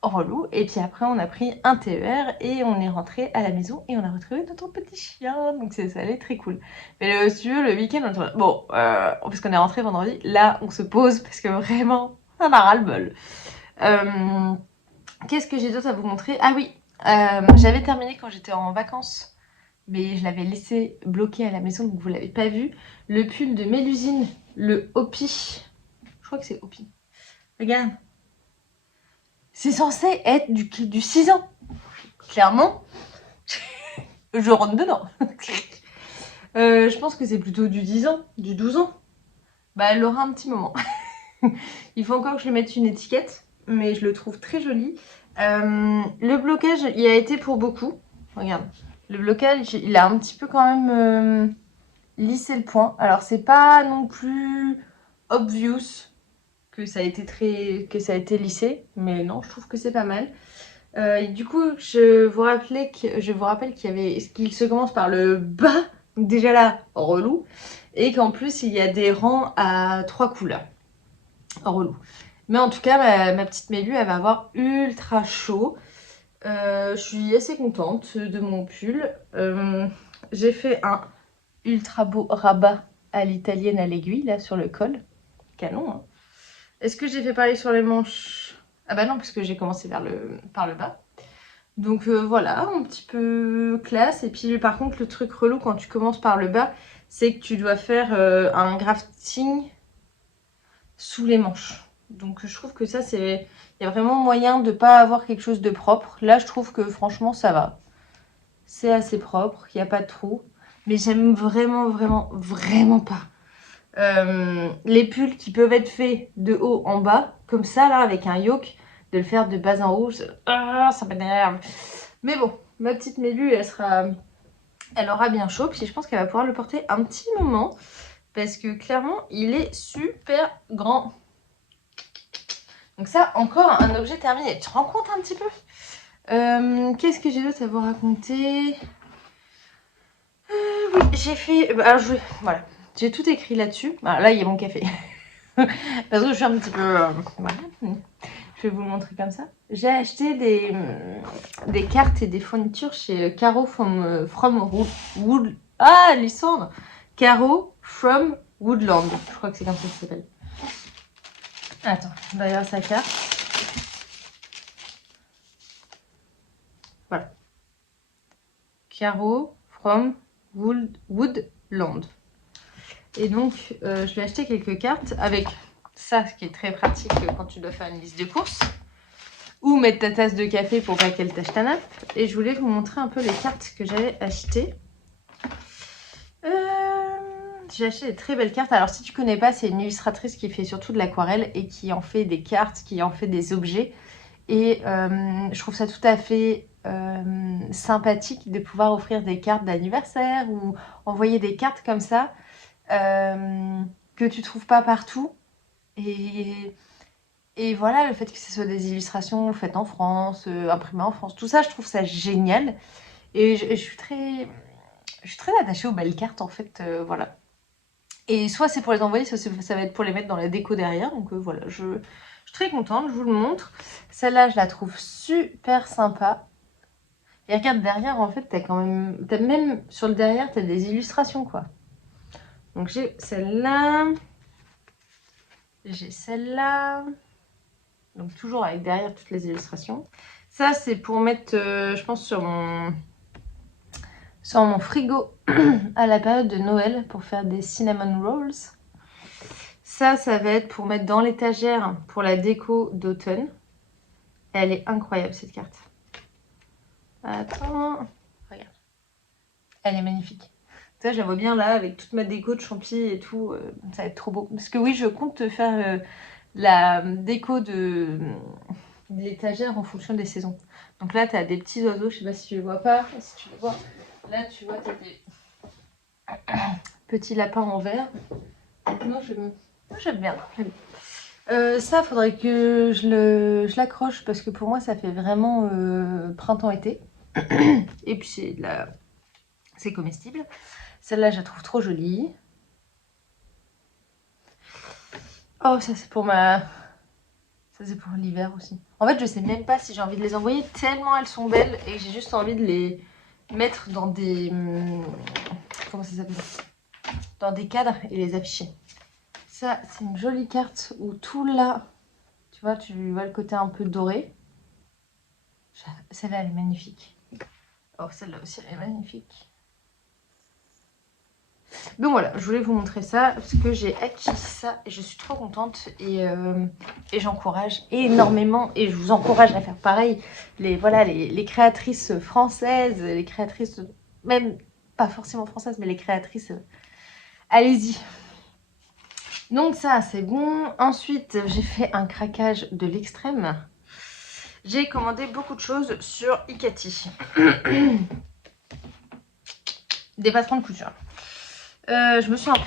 relou. Et puis après, on a pris un TER et on est rentré à la maison et on a retrouvé notre petit chien. Donc ça allait très cool. Mais si tu veux, le week-end, on était... Bon, parce qu'on est rentré vendredi, là, on se pose parce que vraiment, on a ras-le-bol. Qu'est-ce que j'ai d'autre à vous montrer? Ah oui, j'avais terminé quand j'étais en vacances, mais je l'avais laissé bloqué à la maison, donc vous l'avez pas vu. Le pull de Mélusine, le Hopi. Je crois que c'est Hopi. Regarde. C'est censé être du 6 ans. Clairement, je rentre dedans. Je pense que c'est plutôt du 10 ans, du 12 ans. Elle aura un petit moment. Il faut encore que je lui mette une étiquette, mais je le trouve très joli. Le blocage, il a été pour beaucoup. Regarde, le blocage, il a un petit peu quand même lissé le point. Alors, c'est pas non plus obvious que ça a été lissé, mais non, je trouve que c'est pas mal. Du coup, je vous rappelle qu'il se commence par le bas, déjà là, relou, et qu'en plus il y a des rangs à 3 couleurs, relou. Mais en tout cas, ma petite Mélu, elle va avoir ultra chaud. Je suis assez contente de mon pull. J'ai fait un ultra beau rabat à l'italienne à l'aiguille, là, sur le col. Canon, hein. Est-ce que j'ai fait pareil sur les manches? Ah bah non, parce que j'ai commencé par le bas. Donc voilà, un petit peu classe. Et puis par contre, le truc relou quand tu commences par le bas, c'est que tu dois faire un grafting sous les manches. Donc je trouve que ça, il y a vraiment moyen de ne pas avoir quelque chose de propre. Là, je trouve que franchement, ça va. C'est assez propre, il n'y a pas de trou. Mais j'aime vraiment, vraiment, vraiment pas les pulls qui peuvent être faits de haut en bas, comme ça, là, avec un yoke, de le faire de bas en haut, ça m'énerve. Mais bon, ma petite Mélu, elle sera elle aura bien chaud. Puis je pense qu'elle va pouvoir le porter un petit moment. Parce que clairement, il est super grand. Donc ça, encore un objet terminé. Tu te rends compte un petit peu? Qu'est-ce que j'ai d'autre à vous raconter? Oui, j'ai fait... alors, voilà. J'ai tout écrit là-dessus. Voilà, là, il y a mon café. Parce que je suis un petit peu... voilà. Je vais vous le montrer comme ça. J'ai acheté des cartes et des fournitures chez Caro from Wood... Ah, Lissandre! Caro from Woodland. Je crois que c'est comme ça que ça s'appelle. Attends, d'ailleurs sa carte. Voilà. Caro from Woodland. Et donc, je lui ai acheté quelques cartes avec ça, ce qui est très pratique quand tu dois faire une liste de courses. Ou mettre ta tasse de café pour pas qu'elle tâche ta nappe. Et je voulais vous montrer un peu les cartes que j'avais achetées. J'ai acheté des très belles cartes. Alors si tu connais pas, c'est une illustratrice qui fait surtout de l'aquarelle et qui en fait des cartes, qui en fait des objets. Et je trouve ça tout à fait sympathique de pouvoir offrir des cartes d'anniversaire ou envoyer des cartes comme ça que tu trouves pas partout. Et voilà, le fait que ce soit des illustrations faites en France, imprimées en France, tout ça, je trouve ça génial. Et je suis très attachée aux belles cartes en fait, voilà. Et soit c'est pour les envoyer, soit ça va être pour les mettre dans la déco derrière. Donc voilà, je suis très contente, je vous le montre. Celle-là, je la trouve super sympa. Et regarde derrière, en fait, t'as même sur le derrière, t'as des illustrations, quoi. Donc j'ai celle-là. J'ai celle-là. Donc toujours avec derrière toutes les illustrations. Ça, c'est pour mettre, je pense, sur mon frigo à la période de Noël pour faire des cinnamon rolls. Ça va être pour mettre dans l'étagère pour la déco d'automne. Elle est incroyable cette carte. Attends, regarde. Elle est magnifique. Ça, je la vois bien là avec toute ma déco de champi et tout. Ça va être trop beau. Parce que oui, je compte faire la déco de l'étagère en fonction des saisons. Donc là, tu as des petits oiseaux. Je sais pas si tu les vois pas. Si tu les vois, là, tu vois, tu as des petits lapins en verre. Moi, j'aime bien. Ça, faudrait que je l'accroche parce que pour moi, ça fait vraiment printemps-été. Et puis, c'est comestible. Celle-là, je la trouve trop jolie. Oh, ça, c'est pour Ça, c'est pour l'hiver aussi. En fait, je sais même pas si j'ai envie de les envoyer tellement elles sont belles et j'ai juste envie de les mettre dans des... comment ça s'appelle? Dans des cadres et les afficher. Ça, c'est une jolie carte où tout là, tu vois le côté un peu doré. Celle-là, elle est magnifique. Oh, celle-là aussi, elle est magnifique. Donc voilà, je voulais vous montrer ça parce que j'ai acquis ça et je suis trop contente et j'encourage énormément et je vous encourage à faire pareil. Les créatrices françaises, les créatrices, même pas forcément françaises, mais les créatrices, allez-y. Donc ça, c'est bon. Ensuite, j'ai fait un craquage de l'extrême. J'ai commandé beaucoup de choses sur Icati. Des patrons de couture. Je me suis un peu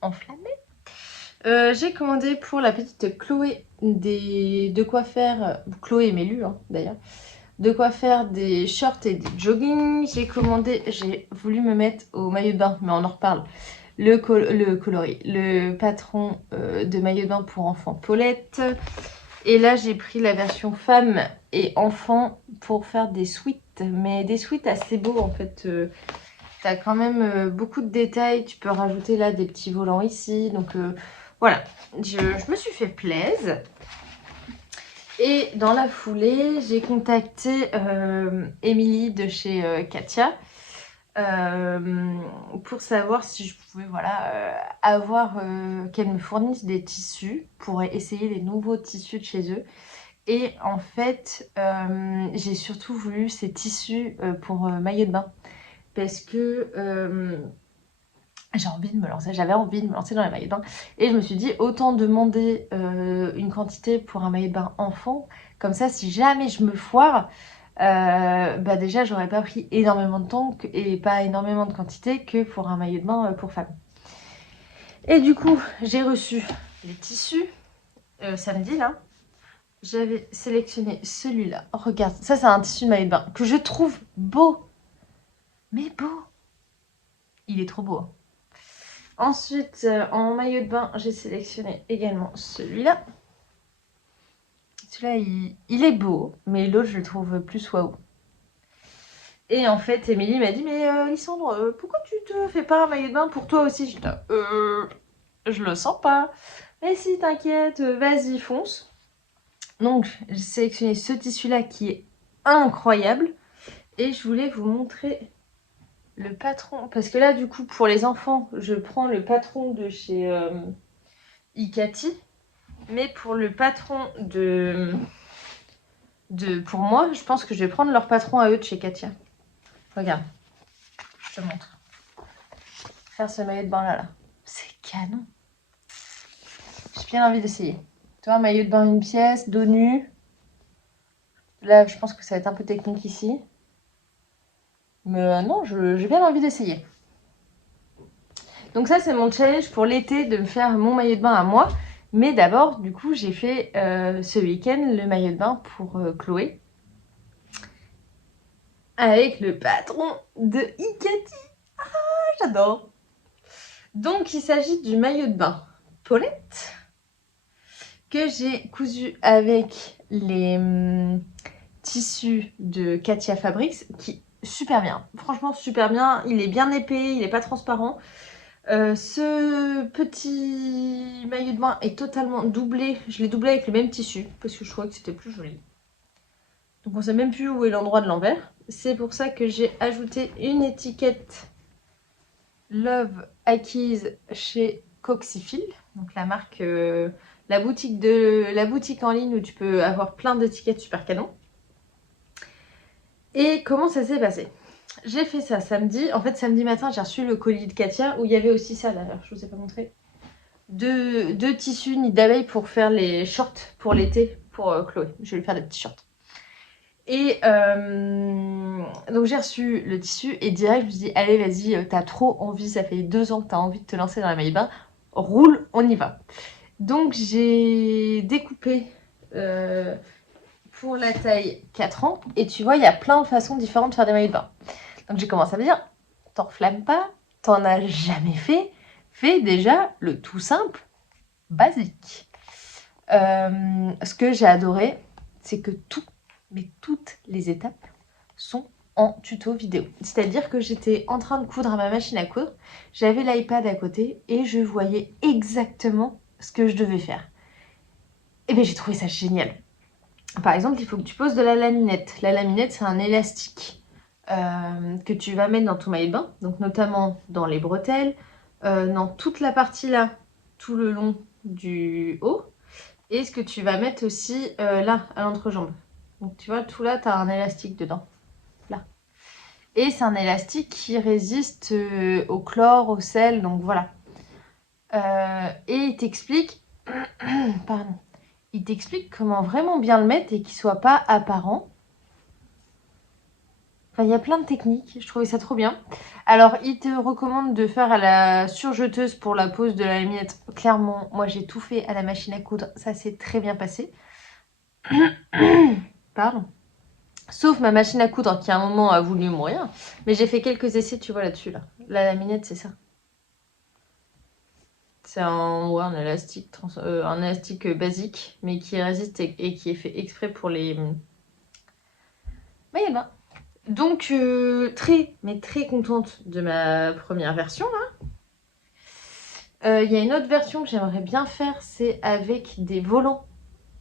enflammée. J'ai commandé pour la petite Chloé de quoi faire, Chloé et Mélu hein, d'ailleurs, de quoi faire des shorts et des jogging. J'ai voulu me mettre au maillot de bain, mais on en reparle. Le coloris, le patron de maillot de bain pour enfants Paulette. Et là, j'ai pris la version femme et enfant pour faire des sweats, mais des sweats assez beaux en fait. T'as quand même beaucoup de détails. Tu peux rajouter là des petits volants ici. Donc voilà, je me suis fait plaisir. Et dans la foulée, j'ai contacté Émilie de chez Katia pour savoir si je pouvais avoir qu'elle me fournisse des tissus pour essayer les nouveaux tissus de chez eux. Et en fait, j'ai surtout voulu ces tissus pour maillot de bain. Parce que j'avais envie de me lancer dans les maillots de bain. Et je me suis dit, autant demander une quantité pour un maillot de bain enfant. Comme ça, si jamais je me foire, bah déjà j'aurais pas pris énormément de temps et pas énormément de quantité que pour un maillot de bain pour femme. Et du coup, j'ai reçu les tissus samedi là. J'avais sélectionné celui-là. Oh, regarde, ça c'est un tissu de maillot de bain que je trouve beau. Mais beau. Il est trop beau. Hein. Ensuite, en maillot de bain, j'ai sélectionné également celui-là. Celui-là, il est beau, mais l'autre, je le trouve plus waouh. Et en fait, Émilie m'a dit, mais Lysandre, pourquoi tu te fais pas un maillot de bain pour toi aussi? Je dis, je le sens pas. Mais si, t'inquiète, vas-y, fonce. Donc, j'ai sélectionné ce tissu-là qui est incroyable. Et je voulais vous montrer le patron. Parce que là, du coup, pour les enfants, je prends le patron de chez Ikati. Mais pour le patron pour moi, je pense que je vais prendre leur patron à eux de chez Katia. Regarde, je te montre. Faire ce maillot de bain là. C'est canon. J'ai bien envie d'essayer. Tu vois, maillot de bain une pièce, dos nu. Là, je pense que ça va être un peu technique ici. Mais non, j'ai bien envie d'essayer. Donc ça, c'est mon challenge pour l'été, de me faire mon maillot de bain à moi. Mais d'abord, du coup, j'ai fait ce week-end le maillot de bain pour Chloé. Avec le patron de Ikati. Ah, j'adore. Donc, il s'agit du maillot de bain Paulette que j'ai cousu avec les tissus de Katia Fabrics qui super bien. Franchement, super bien. Il est bien épais, il n'est pas transparent. Ce petit maillot de bain est totalement doublé. Je l'ai doublé avec le même tissu parce que je trouvais que c'était plus joli. Donc on sait même plus où est l'endroit de l'envers. C'est pour ça que j'ai ajouté une étiquette Love acquise chez Coxifil, donc la marque, la boutique en ligne où tu peux avoir plein d'étiquettes super canon. Et comment ça s'est passé? J'ai fait ça samedi. En fait, samedi matin, j'ai reçu le colis de Katia où il y avait aussi ça d'ailleurs, je vous ai pas montré. Deux tissus nid d'abeille pour faire les shorts pour l'été pour Chloé. Je vais lui faire des petits shorts. Et donc j'ai reçu le tissu et direct je me suis dit allez vas-y, t'as trop envie, ça fait 2 ans que t'as envie de te lancer dans la maillot de bain, roule, on y va. Donc j'ai découpé pour la taille 4 ans et tu vois il y a plein de façons différentes de faire des maillots de bain. Donc j'ai commencé à me dire t'enflamme pas, t'en as jamais fait, fais déjà le tout simple, basique. Ce que j'ai adoré c'est que mais toutes les étapes sont en tuto vidéo. C'est-à-dire que j'étais en train de coudre à ma machine à coudre, j'avais l'iPad à côté et je voyais exactement ce que je devais faire. Et bien j'ai trouvé ça génial. Par exemple, il faut que tu poses de la laminette. La laminette, c'est un élastique que tu vas mettre dans ton maillot de bain, donc notamment dans les bretelles, dans toute la partie là, tout le long du haut, et ce que tu vas mettre aussi là, à l'entrejambe. Donc tu vois, tout là, tu as un élastique dedans. Là. Et c'est un élastique qui résiste au chlore, au sel, donc voilà. Et il t'explique... Pardon. Il t'explique comment vraiment bien le mettre et qu'il soit pas apparent. Enfin, il y a plein de techniques, je trouvais ça trop bien. Alors, il te recommande de faire à la surjeteuse pour la pose de la laminette. Clairement, moi j'ai tout fait à la machine à coudre, ça s'est très bien passé. Pardon. Sauf ma machine à coudre qui à un moment a voulu mourir. Mais j'ai fait quelques essais, tu vois, là-dessus. Là. La laminette, c'est ça. C'est un élastique basique, mais qui résiste et qui est fait exprès pour les maillots de bain. Donc, très contente de ma première version, là. Il y a une autre version que j'aimerais bien faire, c'est avec des volants,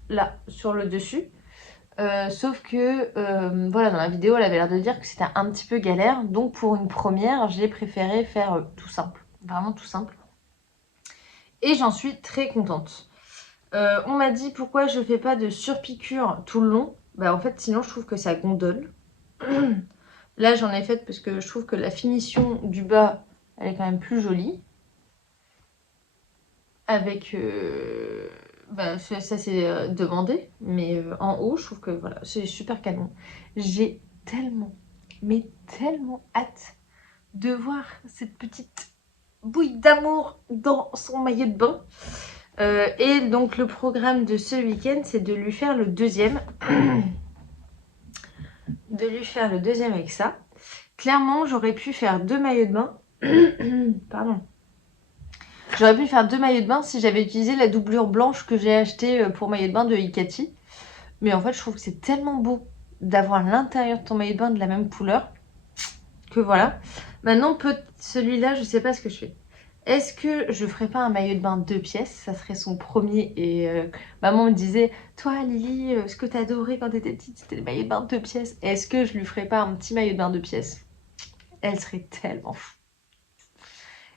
là, sur le dessus. Sauf que, voilà, dans la vidéo, elle avait l'air de dire que c'était un petit peu galère. Donc, pour une première, j'ai préféré faire tout simple. Vraiment tout simple. Et j'en suis très contente. On m'a dit pourquoi je fais pas de surpiqûre tout le long. Bah, en fait, sinon, je trouve que ça gondole. Là, j'en ai fait parce que je trouve que la finition du bas, elle est quand même plus jolie. Avec... Ça c'est demandé, mais en haut, je trouve que voilà, c'est super canon. J'ai tellement, mais tellement hâte de voir cette petite bouille d'amour dans son maillot de bain. Et donc le programme de ce week-end, c'est de lui faire le deuxième. De lui faire le deuxième avec ça. Clairement, j'aurais pu faire 2 maillots de bain. Pardon. J'aurais pu faire 2 maillots de bain si j'avais utilisé la doublure blanche que j'ai achetée pour maillot de bain de Hikati. Mais en fait, je trouve que c'est tellement beau d'avoir l'intérieur de ton maillot de bain de la même couleur que voilà. Maintenant, celui-là, je sais pas ce que je fais. Est-ce que je ferais pas un maillot de bain 2 pièces? Ça serait son premier. Et maman me disait, toi Lily, ce que t'adorais quand t'étais petite, c'était le maillot de bain 2 pièces. Est-ce que je lui ferais pas un petit maillot de bain 2 pièces? Elle serait tellement fou.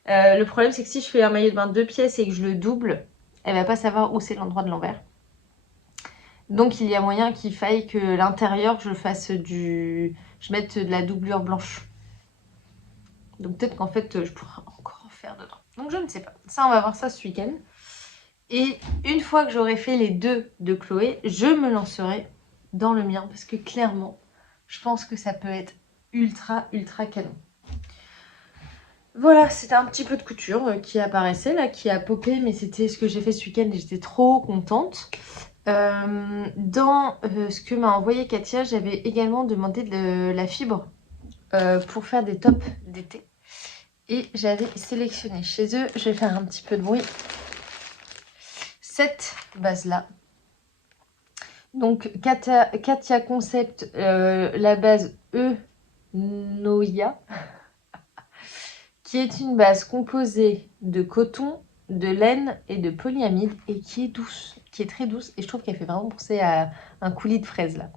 Le problème, c'est que si je fais un maillot de bain 2 pièces et que je le double, elle va pas savoir où c'est l'endroit de l'envers. Donc il y a moyen qu'il faille que l'intérieur, je mette de la doublure blanche. Donc peut-être qu'en fait, je pourrais encore en faire dedans. Donc je ne sais pas. Ça, on va voir ça ce week-end. Et une fois que j'aurai fait les 2 de Chloé, je me lancerai dans le mien. Parce que clairement, je pense que ça peut être ultra, ultra canon. Voilà, c'était un petit peu de couture qui apparaissait là, qui a popé. Mais c'était ce que j'ai fait ce week-end et j'étais trop contente. Dans ce que m'a envoyé Katia, j'avais également demandé de la fibre pour faire des tops d'été. Et j'avais sélectionné chez eux, je vais faire un petit peu de bruit, cette base-là. Donc Katia Concept, la base Noia, qui est une base composée de coton, de laine et de polyamide et qui est douce, qui est très douce. Et je trouve qu'elle fait vraiment penser à un coulis de fraise là.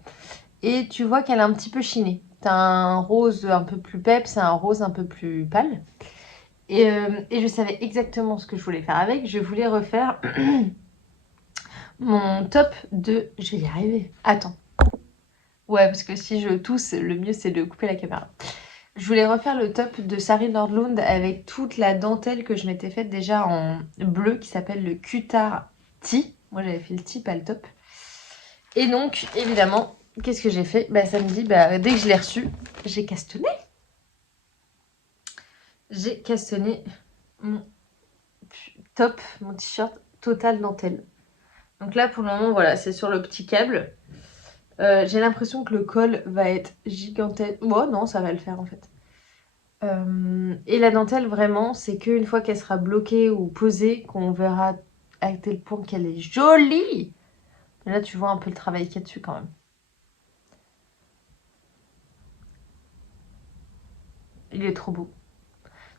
Et tu vois qu'elle est un petit peu chinée. T'as un rose un peu plus peps, un rose un peu plus pâle. Et je savais exactement ce que je voulais faire avec. Je voulais refaire mon top de... Je vais y arriver. Attends. Ouais, parce que si je tousse, le mieux c'est de couper la caméra. Je voulais refaire le top de Sari Nordlund avec toute la dentelle que je m'étais faite déjà en bleu qui s'appelle le Kutar Tee. Moi j'avais fait le tee, pas le top. Et donc, évidemment, qu'est-ce que j'ai fait? Samedi, dès que je l'ai reçu, j'ai castonné. J'ai castonné mon top, mon t-shirt total dentelle. Donc là, pour le moment, voilà, c'est sur le petit câble. J'ai l'impression que le col va être gigantesque. Oh non, ça va le faire en fait. Et la dentelle, vraiment, c'est qu'une fois qu'elle sera bloquée ou posée, qu'on verra à tel point qu'elle est jolie. Et là, tu vois un peu le travail qu'il y a dessus quand même. Il est trop beau.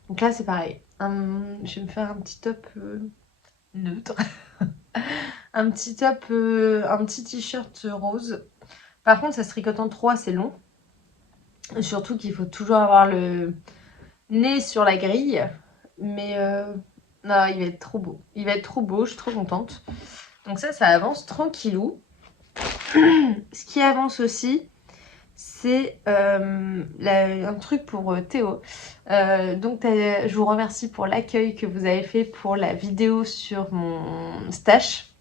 Donc là, c'est pareil. Je vais me faire un petit top neutre. Un petit top, un petit t-shirt rose. Par contre, ça se tricote en 3, c'est long. Surtout qu'il faut toujours avoir le nez sur la grille. Mais non, il va être trop beau. Il va être trop beau, je suis trop contente. Donc ça avance tranquillou. Ce qui avance aussi, c'est un truc pour Théo. Donc je vous remercie pour l'accueil que vous avez fait pour la vidéo sur mon stash.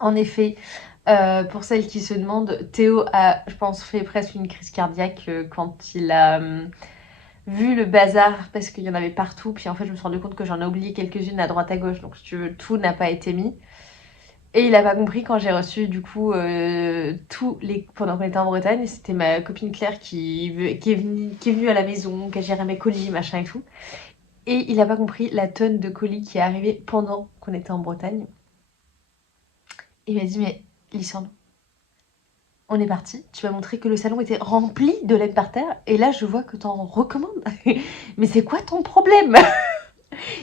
En effet, pour celles qui se demandent, Théo a, je pense, fait presque une crise cardiaque quand il a vu le bazar, parce qu'il y en avait partout. Puis en fait, je me suis rendu compte que j'en ai oublié quelques-unes à droite à gauche. Donc si tu veux, tout n'a pas été mis. Et il n'a pas compris quand j'ai reçu du coup pendant qu'on était en Bretagne. C'était ma copine Claire qui est venue à la maison, qui a géré mes colis, machin et tout. Et il n'a pas compris la tonne de colis qui est arrivée pendant qu'on était en Bretagne. Il m'a dit, mais Lysandre, on est parti, tu m'as montré que le salon était rempli de laine par terre, et là je vois que t'en recommandes. Mais c'est quoi ton problème?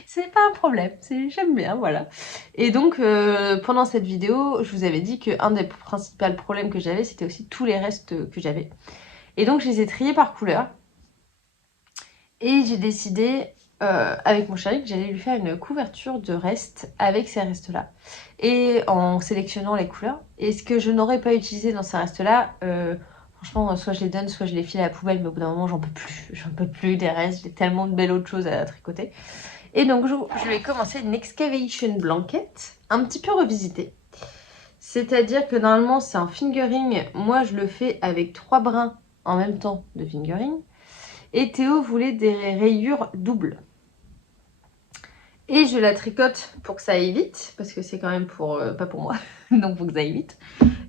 C'est pas un problème, j'aime bien, voilà. Et donc pendant cette vidéo, je vous avais dit qu'un des principaux problèmes que j'avais, c'était aussi tous les restes que j'avais. Et donc je les ai triés par couleur. Et j'ai décidé avec mon chéri que j'allais lui faire une couverture de restes avec ces restes-là. Et en sélectionnant les couleurs. Et ce que je n'aurais pas utilisé dans ces restes-là, franchement, soit je les donne, soit je les file à la poubelle. Mais au bout d'un moment, j'en peux plus. J'en peux plus des restes. J'ai tellement de belles autres choses à tricoter. Et donc, je vais commencer une excavation blanket, un petit peu revisitée. C'est-à-dire que normalement, c'est un fingering. Moi, je le fais avec 3 brins en même temps de fingering. Et Théo voulait des rayures doubles. Et je la tricote pour que ça aille vite, parce que c'est quand même pas pour moi, donc faut que ça aille vite.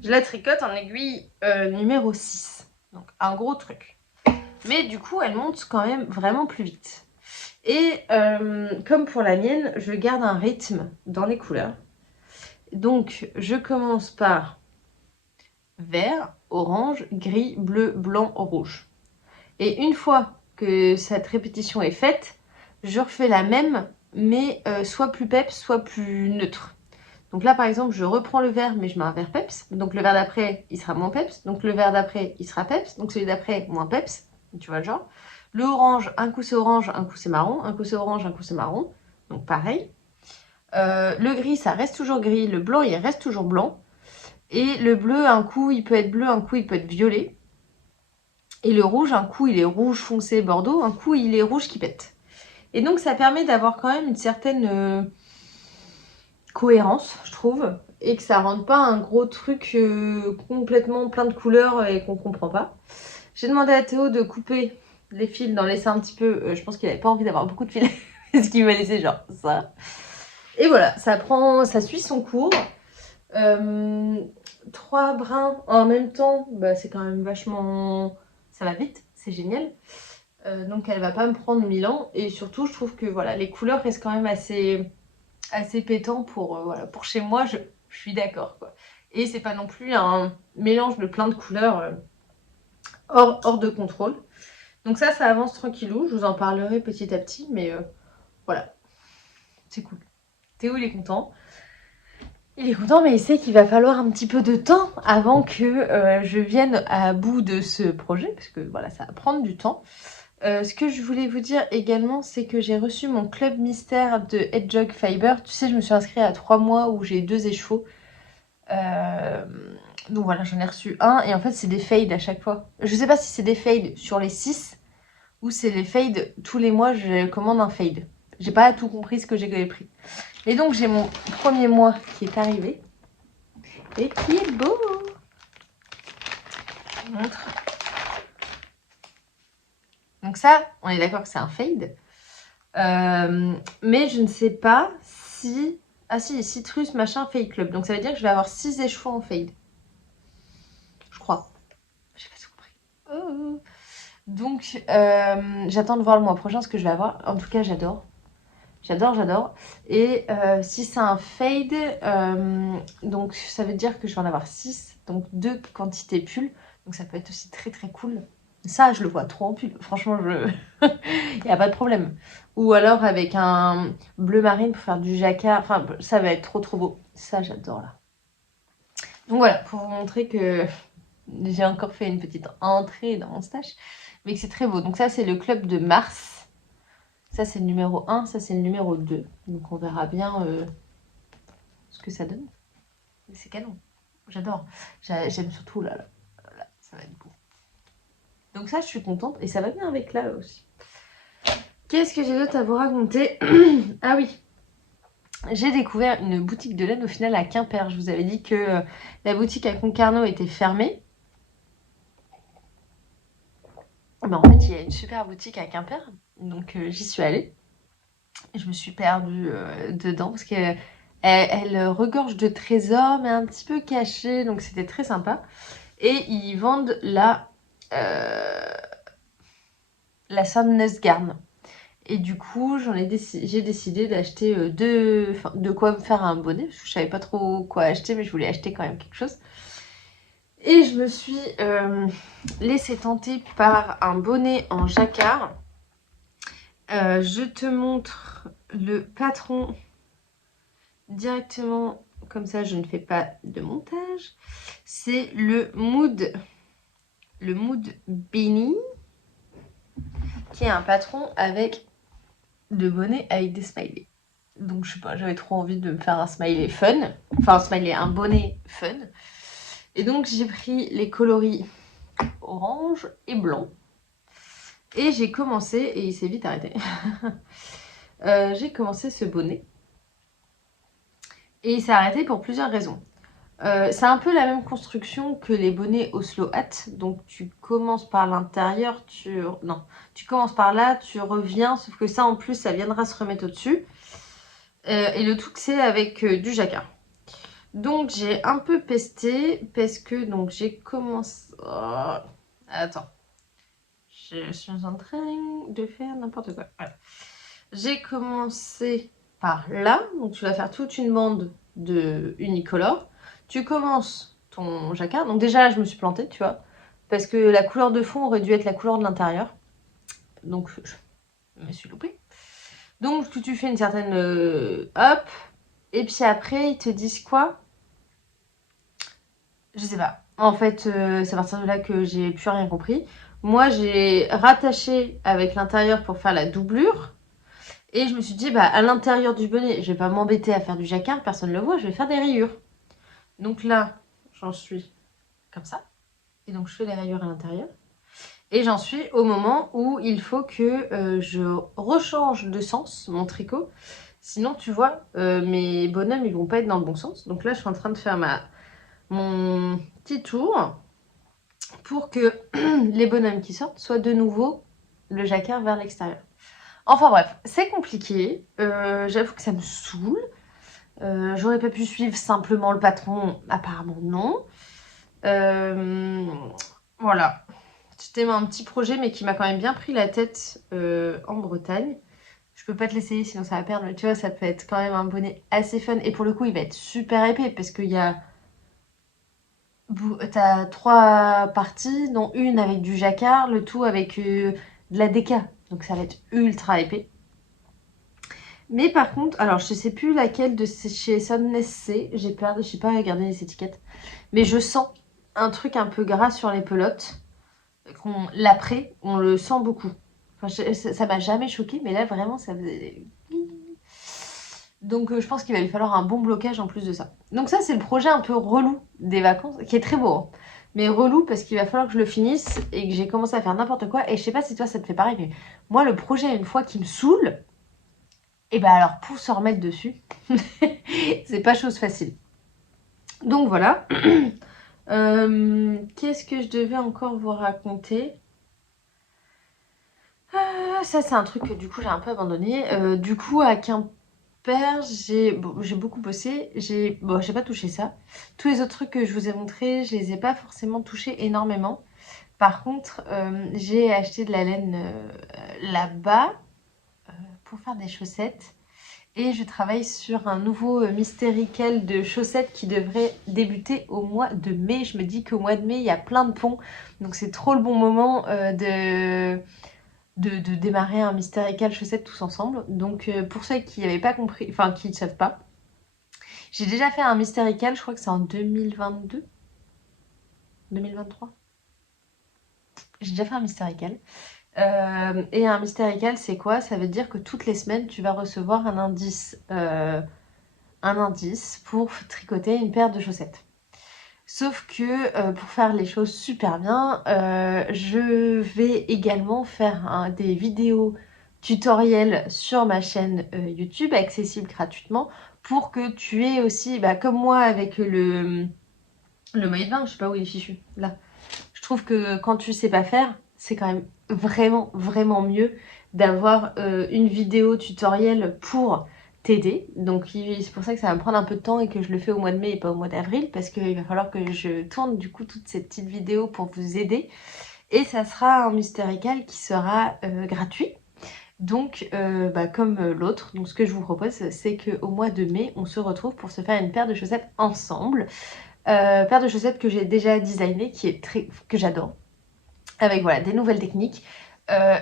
Je la tricote en aiguille numéro 6. Donc un gros truc. Mais du coup, elle monte quand même vraiment plus vite. Et comme pour la mienne, je garde un rythme dans les couleurs. Donc, je commence par vert, orange, gris, bleu, blanc, rouge. Et une fois que cette répétition est faite, je refais la même, mais soit plus peps, soit plus neutre. Donc là, par exemple, je reprends le vert, mais je mets un vert peps. Donc le vert d'après, il sera moins peps. Donc le vert d'après, il sera peps. Donc celui d'après, moins peps. Tu vois le genre. Le orange, un coup c'est orange, un coup c'est marron. Un coup c'est orange, un coup c'est marron. Donc pareil. Le gris, ça reste toujours gris. Le blanc, il reste toujours blanc. Et le bleu, un coup, il peut être bleu, un coup, il peut être violet. Et le rouge, un coup, il est rouge foncé bordeaux, un coup, il est rouge qui pète. Et donc, ça permet d'avoir quand même une certaine cohérence, je trouve. Et que ça rende pas un gros truc complètement plein de couleurs et qu'on comprend pas. J'ai demandé à Théo de couper les fils, d'en laisser un petit peu. Je pense qu'il avait pas envie d'avoir beaucoup de fils. Ce qu'il m'a laissé genre ça. Et voilà, ça suit son cours. 3 brins en même temps, bah, c'est quand même vachement... Ça va vite, c'est génial. Donc elle va pas me prendre 1000 ans. Et surtout, je trouve que voilà, les couleurs restent quand même assez pétants pour, voilà, pour chez moi, je suis d'accord, quoi. Et c'est pas non plus un mélange de plein de couleurs hors de contrôle. Donc ça avance tranquillou. Je vous en parlerai petit à petit, mais voilà, c'est cool. Théo, il est content. Il est content, mais il sait qu'il va falloir un petit peu de temps avant que je vienne à bout de ce projet, parce que voilà, ça va prendre du temps. Ce que je voulais vous dire également, c'est que j'ai reçu mon club mystère de Hedgehog Fiber. Tu sais, je me suis inscrite à 3 mois où j'ai 2 écheveaux. Donc voilà, j'en ai reçu un, et en fait, c'est des fades à chaque fois. Je sais pas si c'est des fades sur les 6 ou c'est les fades tous les mois, je commande un fade. J'ai pas tout compris ce que j'ai pris. Et donc, j'ai mon premier mois qui est arrivé. Et qui est beau. Je vous montre. Donc ça, on est d'accord que c'est un fade. Mais je ne sais pas si... Ah si, Citrus machin Fade Club. Donc ça veut dire que je vais avoir 6 écheveaux en fade. Je crois. J'ai pas tout compris. Oh. Donc j'attends de voir le mois prochain ce que je vais avoir. En tout cas, j'adore. J'adore. Et si c'est un fade, donc ça veut dire que je vais en avoir 6. Donc 2 quantités pull. Donc ça peut être aussi très très cool. Ça, je le vois trop en pull. Franchement, il n'y a pas de problème. Ou alors avec un bleu marine pour faire du jacquard. Enfin, ça va être trop trop beau. Ça, j'adore là. Donc voilà, pour vous montrer que j'ai encore fait une petite entrée dans mon stash. Mais que c'est très beau. Donc ça, c'est le club de mars. Ça, c'est le numéro 1. Ça, c'est le numéro 2. Donc on verra bien ce que ça donne. Mais c'est canon. J'adore. J'aime surtout là. Ça va être beau. Donc ça, je suis contente. Et ça va bien avec là aussi. Qu'est-ce que j'ai d'autre à vous raconter? Ah oui, j'ai découvert une boutique de laine au final à Quimper. Je vous avais dit que la boutique à Concarneau était fermée. Mais en fait, il y a une super boutique à Quimper. Donc j'y suis allée. Je me suis perdue dedans parce qu'elle regorge de trésors, mais un petit peu cachés. Donc c'était très sympa. Et ils vendent la Sandnesgarn. Et du coup, j'ai décidé d'acheter de quoi me faire un bonnet. Parce que je savais pas trop quoi acheter, mais je voulais acheter quand même quelque chose. Et je me suis laissée tenter par un bonnet en jacquard. Je te montre le patron directement, comme ça je ne fais pas de montage. C'est le Mood Beanie, qui est un patron avec de bonnet avec des smileys. Donc je sais pas, j'avais trop envie de me faire un smiley fun. Enfin un bonnet fun. Et donc j'ai pris les coloris orange et blanc. Et j'ai commencé, et il s'est vite arrêté. j'ai commencé ce bonnet. Et il s'est arrêté pour plusieurs raisons. C'est un peu la même construction que les bonnets Oslo Hat. Donc tu commences par l'intérieur, non, tu commences par là, tu reviens, sauf que ça en plus, ça viendra se remettre au-dessus. Et le tout, c'est avec du jacquard. Donc j'ai un peu pesté parce que donc j'ai commencé... Oh, attends. Je suis en train de faire n'importe quoi. Voilà. J'ai commencé par là. Donc tu vas faire toute une bande de unicolore. Tu commences ton jacquard. Donc déjà là, je me suis plantée, tu vois. Parce que la couleur de fond aurait dû être la couleur de l'intérieur. Donc je me suis loupée. Donc tu fais une certaine... hop. Et puis après, ils te disent quoi? Je sais pas. En fait, c'est à partir de là que j'ai plus rien compris. Moi, j'ai rattaché avec l'intérieur pour faire la doublure. Et je me suis dit, bah, à l'intérieur du bonnet, je vais pas m'embêter à faire du jacquard, personne ne le voit, je vais faire des rayures. Donc là, j'en suis comme ça. Et donc, je fais les rayures à l'intérieur. Et j'en suis au moment où il faut que je rechange de sens mon tricot. Sinon, tu vois, mes bonhommes, ils vont pas être dans le bon sens. Donc là, je suis en train de faire mon petit tour pour que les bonhommes qui sortent soient de nouveau le jacquard vers l'extérieur. Enfin bref, c'est compliqué. J'avoue que ça me saoule. J'aurais pas pu suivre simplement le patron, apparemment non. Voilà. C'était un petit projet, mais qui m'a quand même bien pris la tête en Bretagne. Je peux pas te l'essayer, sinon ça va perdre. Mais tu vois, ça peut être quand même un bonnet assez fun. Et pour le coup, il va être super épais, parce qu'il y a... T'as 3 parties, dont une avec du jacquard, le tout avec de la déca. Donc ça va être ultra épais. Mais par contre, alors je sais plus laquelle de chez Sunless c'est, j'ai pas regardé les étiquettes, mais je sens un truc un peu gras sur les pelotes. L'après, on le sent beaucoup. Enfin, ça m'a jamais choqué, mais là vraiment ça faisait... Donc je pense qu'il va lui falloir un bon blocage en plus de ça. Donc ça c'est le projet un peu relou des vacances, qui est très beau, hein. Mais relou parce qu'il va falloir que je le finisse et que j'ai commencé à faire n'importe quoi. Et je sais pas si toi ça te fait pareil, mais moi le projet une fois qu'il me saoule, et ben alors pour se remettre dessus, c'est pas chose facile. Donc voilà. Qu'est-ce que je devais encore vous raconter? Ça c'est un truc que du coup j'ai un peu abandonné. Du coup à Quimper, j'ai beaucoup bossé. J'ai pas touché ça. Tous les autres trucs que je vous ai montrés, je les ai pas forcément touchés énormément. Par contre, j'ai acheté de la laine là-bas pour faire des chaussettes. Et je travaille sur un nouveau mystérical de chaussettes qui devrait débuter au mois de mai. Je me dis qu'au mois de mai, il y a plein de ponts. Donc c'est trop le bon moment de démarrer un mystérical chaussettes tous ensemble. Donc pour ceux qui n'avaient pas compris, enfin qui ne savent pas, j'ai déjà fait un mystérical, je crois que c'est en 2022, 2023. J'ai déjà fait un mystérical. Et un mystérical, c'est quoi? Ça veut dire que toutes les semaines, tu vas recevoir un indice pour tricoter une paire de chaussettes. Sauf que pour faire les choses super bien, je vais également faire des vidéos tutoriels sur ma chaîne YouTube, accessible gratuitement, pour que tu aies aussi, comme moi avec le maillot de bain, je sais pas où il est fichu, là. Je trouve que quand tu sais pas faire, c'est quand même vraiment, vraiment mieux d'avoir une vidéo tutoriel pour t'aider. Donc c'est pour ça que ça va me prendre un peu de temps et que je le fais au mois de mai et pas au mois d'avril, parce qu'il va falloir que je tourne du coup toutes ces petites vidéos pour vous aider. Et ça sera un mystérical qui sera gratuit. Donc comme l'autre, donc ce que je vous propose, c'est qu'au mois de mai, on se retrouve pour se faire une paire de chaussettes ensemble. Paire de chaussettes que j'ai déjà designé, que j'adore, avec voilà des nouvelles techniques.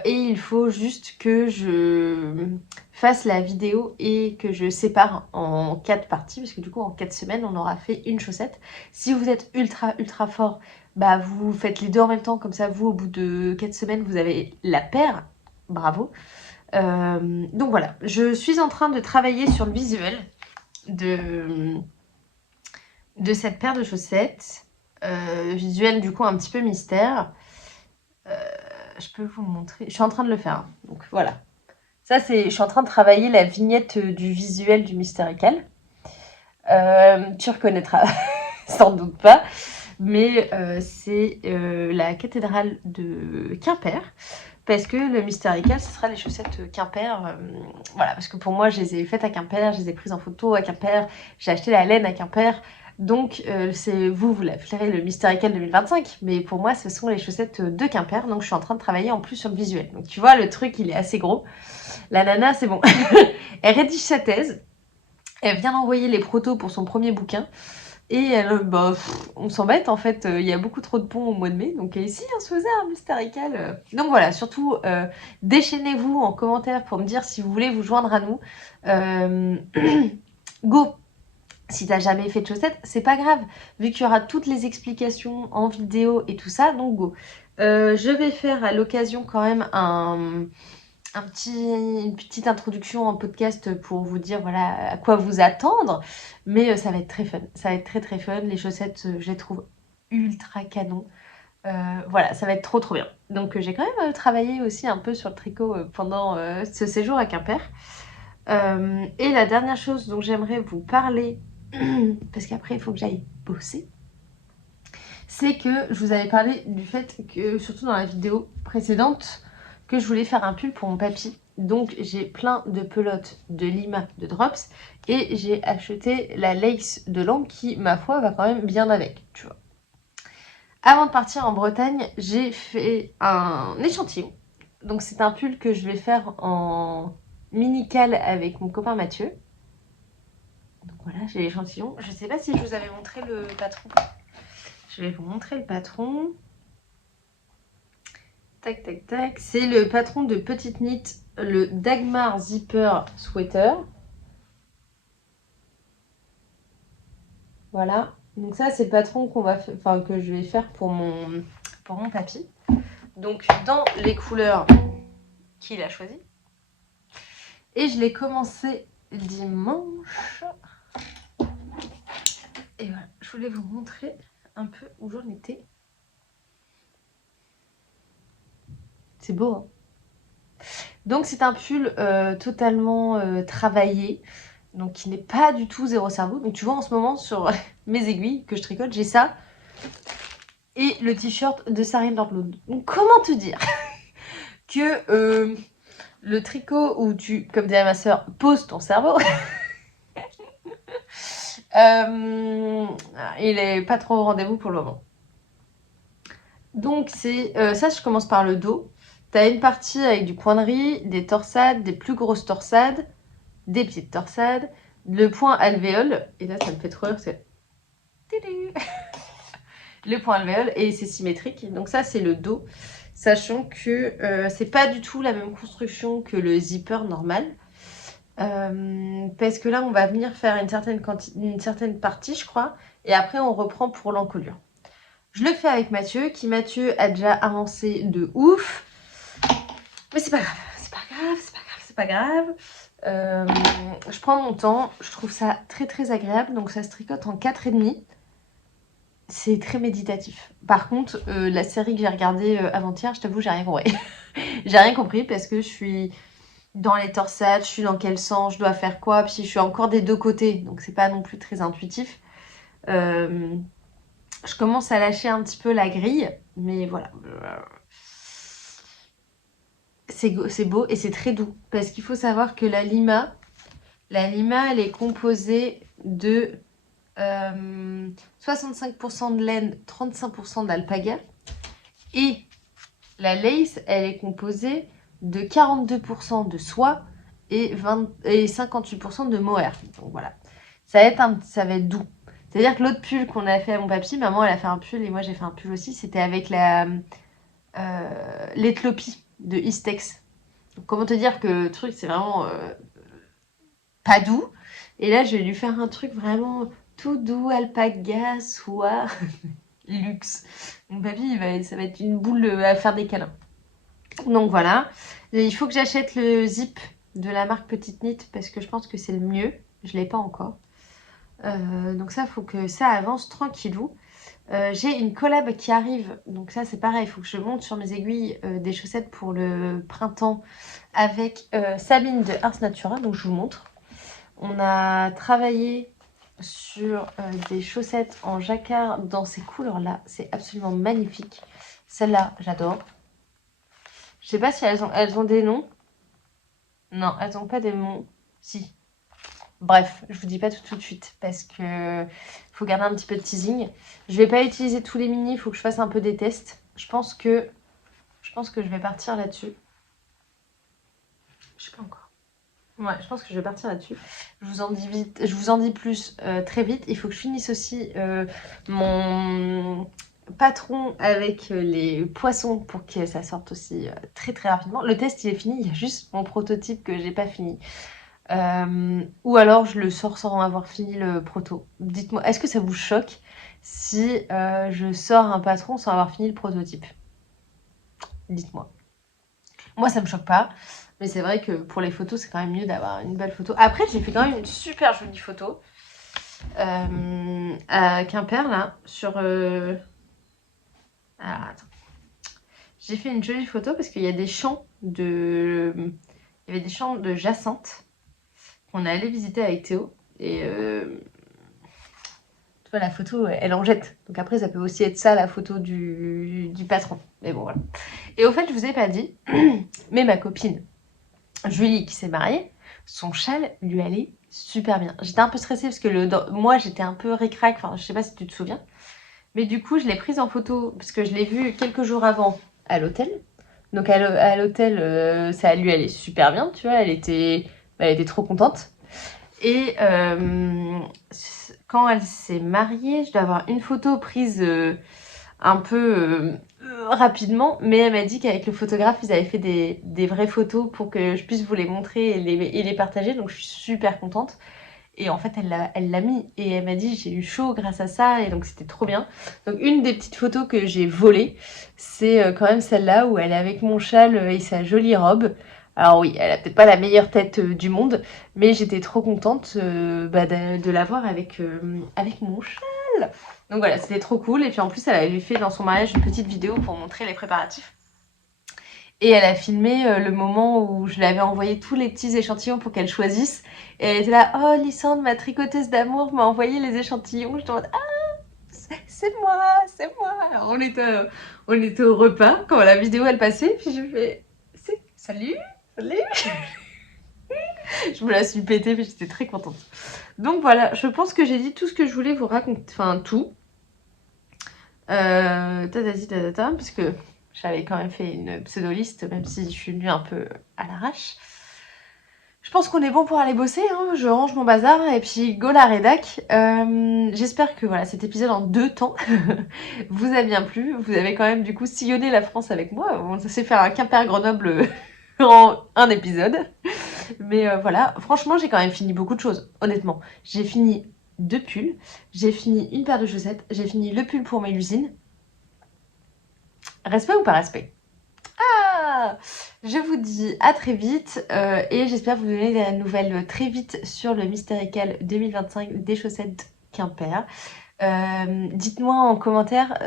Et il faut juste que je fasse la vidéo et que je sépare en 4 parties, parce que du coup en 4 semaines on aura fait une chaussette. Si vous êtes ultra fort, vous faites les deux en même temps, comme ça vous au bout de 4 semaines vous avez la paire. Bravo. Donc voilà, je suis en train de travailler sur le visuel de cette paire de chaussettes. Visuel du coup un petit peu mystère. Je peux vous montrer. Je suis en train de le faire. Donc voilà. Ça, je suis en train de travailler la vignette du visuel du Mystérical. Tu reconnaîtras sans doute pas, mais c'est la cathédrale de Quimper. Parce que le Mystérical, ce sera les chaussettes Quimper. Voilà, parce que pour moi, je les ai faites à Quimper, je les ai prises en photo à Quimper, j'ai acheté la laine à Quimper. Donc, vous l'appellerez le Mystérical 2025, mais pour moi, ce sont les chaussettes de Quimper. Donc, je suis en train de travailler en plus sur le visuel. Donc, tu vois, le truc, il est assez gros. La nana, c'est bon. Elle rédige sa thèse. Elle vient d'envoyer les protos pour son premier bouquin. Et on s'embête en fait, il y a beaucoup trop de ponts au mois de mai, donc si on se faisait un Mystérical. Donc voilà, surtout déchaînez-vous en commentaire pour me dire si vous voulez vous joindre à nous. Go! Si t'as jamais fait de chaussettes, c'est pas grave, vu qu'il y aura toutes les explications en vidéo et tout ça, donc go. Je vais faire à l'occasion quand même une petite introduction en podcast pour vous dire voilà à quoi vous attendre, mais ça va être très fun, ça va être très très fun. Les chaussettes, je les trouve ultra canon. Voilà, ça va être trop trop bien. Donc j'ai quand même travaillé aussi un peu sur le tricot pendant ce séjour à Quimper. Et la dernière chose dont j'aimerais vous parler, parce qu'après il faut que j'aille bosser, c'est que je vous avais parlé du fait que, surtout dans la vidéo précédente, que je voulais faire un pull pour mon papy. Donc j'ai plein de pelotes de Lima de Drops et j'ai acheté la lace de Lang qui, ma foi, va quand même bien avec, tu vois. Avant de partir en Bretagne, j'ai fait un échantillon. Donc c'est un pull que je vais faire en mini-cale avec mon copain Mathieu. Donc voilà, j'ai l'échantillon. Je sais pas si je vous avais montré le patron. Je vais vous montrer le patron. Tac, tac, tac. C'est le patron de Petite Knit, le Dagmar Zipper Sweater. Voilà. Donc ça, c'est le patron que je vais faire pour mon papy. Donc dans les couleurs qu'il a choisies. Et je l'ai commencé dimanche. Et voilà, je voulais vous montrer un peu où j'en étais. C'est beau, hein? Donc c'est un pull totalement travaillé, donc qui n'est pas du tout zéro cerveau. Donc tu vois en ce moment sur mes aiguilles que je tricote, j'ai ça et le t-shirt de Sarine Dortmund. Donc comment te dire que le tricot où tu, comme dirait ma soeur, poses ton cerveau, il est pas trop au rendez-vous pour le moment. Donc c'est ça, je commence par le dos. T'as une partie avec du point de riz, des torsades, des plus grosses torsades, des petites torsades, le point alvéole, et là ça me fait trop rire, c'est le point alvéole, et c'est symétrique. Donc ça c'est le dos, sachant que c'est pas du tout la même construction que le zipper normal. Parce que là on va venir faire une certaine partie, je crois, et après on reprend pour l'encolure. Je le fais avec Mathieu, qui Mathieu a déjà avancé de ouf. Mais c'est pas grave, c'est pas grave, c'est pas grave, c'est pas grave. Je prends mon temps, je trouve ça très très agréable. Donc ça se tricote en 4,5. C'est très méditatif. Par contre, la série que j'ai regardée avant-hier, je t'avoue, j'ai rien compris. J'ai rien compris parce que je suis dans les torsades, je suis dans quel sens, je dois faire quoi. Puis je suis encore des deux côtés, donc c'est pas non plus très intuitif. Je commence à lâcher un petit peu la grille, mais voilà. C'est beau et c'est très doux. Parce qu'il faut savoir que la lima, elle est composée de 65% de laine, 35% d'alpaga. Et la lace, elle est composée de 42% de soie et 58% de mohair. Donc voilà, ça va être doux. C'est-à-dire que l'autre pull qu'on a fait à mon papy, maman elle a fait un pull et moi j'ai fait un pull aussi, c'était avec l'éthiopie de Istex. Donc comment te dire que le truc c'est vraiment pas doux. Et là je vais lui faire un truc vraiment tout doux, alpaga, soie, luxe. Mon papy ça va être une boule à faire des câlins. Donc voilà, et il faut que j'achète le zip de la marque Petite Knit parce que je pense que c'est le mieux. Je l'ai pas encore. Donc ça, il faut que ça avance tranquillou. J'ai une collab qui arrive, donc ça c'est pareil, il faut que je monte sur mes aiguilles des chaussettes pour le printemps avec Sabine de Ars Natura, donc je vous montre. On a travaillé sur des chaussettes en jacquard dans ces couleurs-là, c'est absolument magnifique. Celle-là, j'adore. Je sais pas si elles ont des noms. Non, elles n'ont pas des noms. Si. Bref, je vous dis pas tout de suite parce que faut garder un petit peu de teasing. Je vais pas utiliser tous les mini, il faut que je fasse un peu des tests. Je pense que je vais partir là-dessus. Je sais pas encore. Ouais, je pense que je vais partir là-dessus. Je vous en dis vite, je vous en dis plus très vite. Il faut que je finisse aussi mon patron avec les poissons pour que ça sorte aussi très très rapidement. Le test il est fini, il y a juste mon prototype que j'ai pas fini. Ou alors je le sors sans avoir fini le proto. Dites-moi, est-ce que ça vous choque si je sors un patron sans avoir fini le prototype? Dites-moi. Moi ça me choque pas, mais c'est vrai que pour les photos c'est quand même mieux d'avoir une belle photo. Après j'ai fait quand même une super jolie photo à Quimper là, sur... Alors attends. J'ai fait une jolie photo parce qu'il y a des champs de... Il y avait des champs de jacinthe qu'on est allé visiter avec Théo. Et tu vois, la photo, elle en jette. Donc après, ça peut aussi être ça, la photo du patron. Mais bon, voilà. Et au fait, je vous ai pas dit, mais ma copine Julie, qui s'est mariée, son châle lui allait super bien. J'étais un peu stressée parce que moi, j'étais un peu ric-rac. Enfin, je sais pas si tu te souviens. Mais du coup, je l'ai prise en photo parce que je l'ai vue quelques jours avant à l'hôtel. Donc à l'hôtel, ça lui allait super bien, tu vois. Elle était trop contente. Et quand elle s'est mariée, je dois avoir une photo prise un peu rapidement, mais elle m'a dit qu'avec le photographe, ils avaient fait des vraies photos pour que je puisse vous les montrer et les partager, donc je suis super contente. Et en fait, elle l'a mis et elle m'a dit j'ai eu chaud grâce à ça et donc c'était trop bien. Donc une des petites photos que j'ai volées, c'est quand même celle-là où elle est avec mon châle et sa jolie robe. Alors oui, elle a peut-être pas la meilleure tête du monde, mais j'étais trop contente de la voir avec mon châle. Donc voilà, c'était trop cool. Et puis en plus, elle avait fait dans son mariage une petite vidéo pour montrer les préparatifs. Et elle a filmé le moment où je lui avais envoyé tous les petits échantillons pour qu'elle choisisse. Et elle était là, oh Lysandre, ma tricoteuse d'amour, m'a envoyé les échantillons. Je te demande, ah, c'est moi, c'est moi. Alors on était au repas quand la vidéo elle passait, puis je fais, salut, salut. Je me la suis pétée, puis j'étais très contente. Donc voilà, je pense que j'ai dit tout ce que je voulais vous raconter, enfin tout. Parce que j'avais quand même fait une pseudo-liste, même si je suis venue un peu à l'arrache. Je pense qu'on est bon pour aller bosser, hein. Je range mon bazar et puis go la rédac. J'espère que voilà, cet épisode en 2 temps vous a bien plu. Vous avez quand même du coup sillonné la France avec moi. On s'est fait un Quimper-Grenoble en un épisode. Mais voilà, franchement j'ai quand même fini beaucoup de choses, honnêtement. J'ai fini 2 pulls, j'ai fini une paire de chaussettes, j'ai fini le pull pour Mélusine. Respect ou pas respect? Ah, je vous dis à très vite et j'espère vous donner des nouvelles très vite sur le Mystérical 2025 des chaussettes Quimper. Dites-moi en commentaire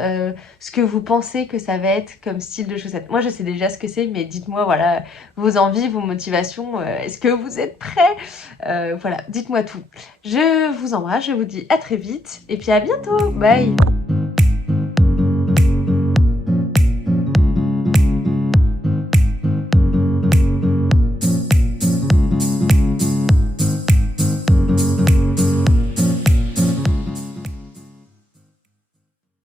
ce que vous pensez que ça va être comme style de chaussettes. Moi je sais déjà ce que c'est, mais dites-moi voilà vos envies, vos motivations. Est-ce que vous êtes prêts? Voilà, dites-moi tout. Je vous embrasse, je vous dis à très vite et puis à bientôt. Bye.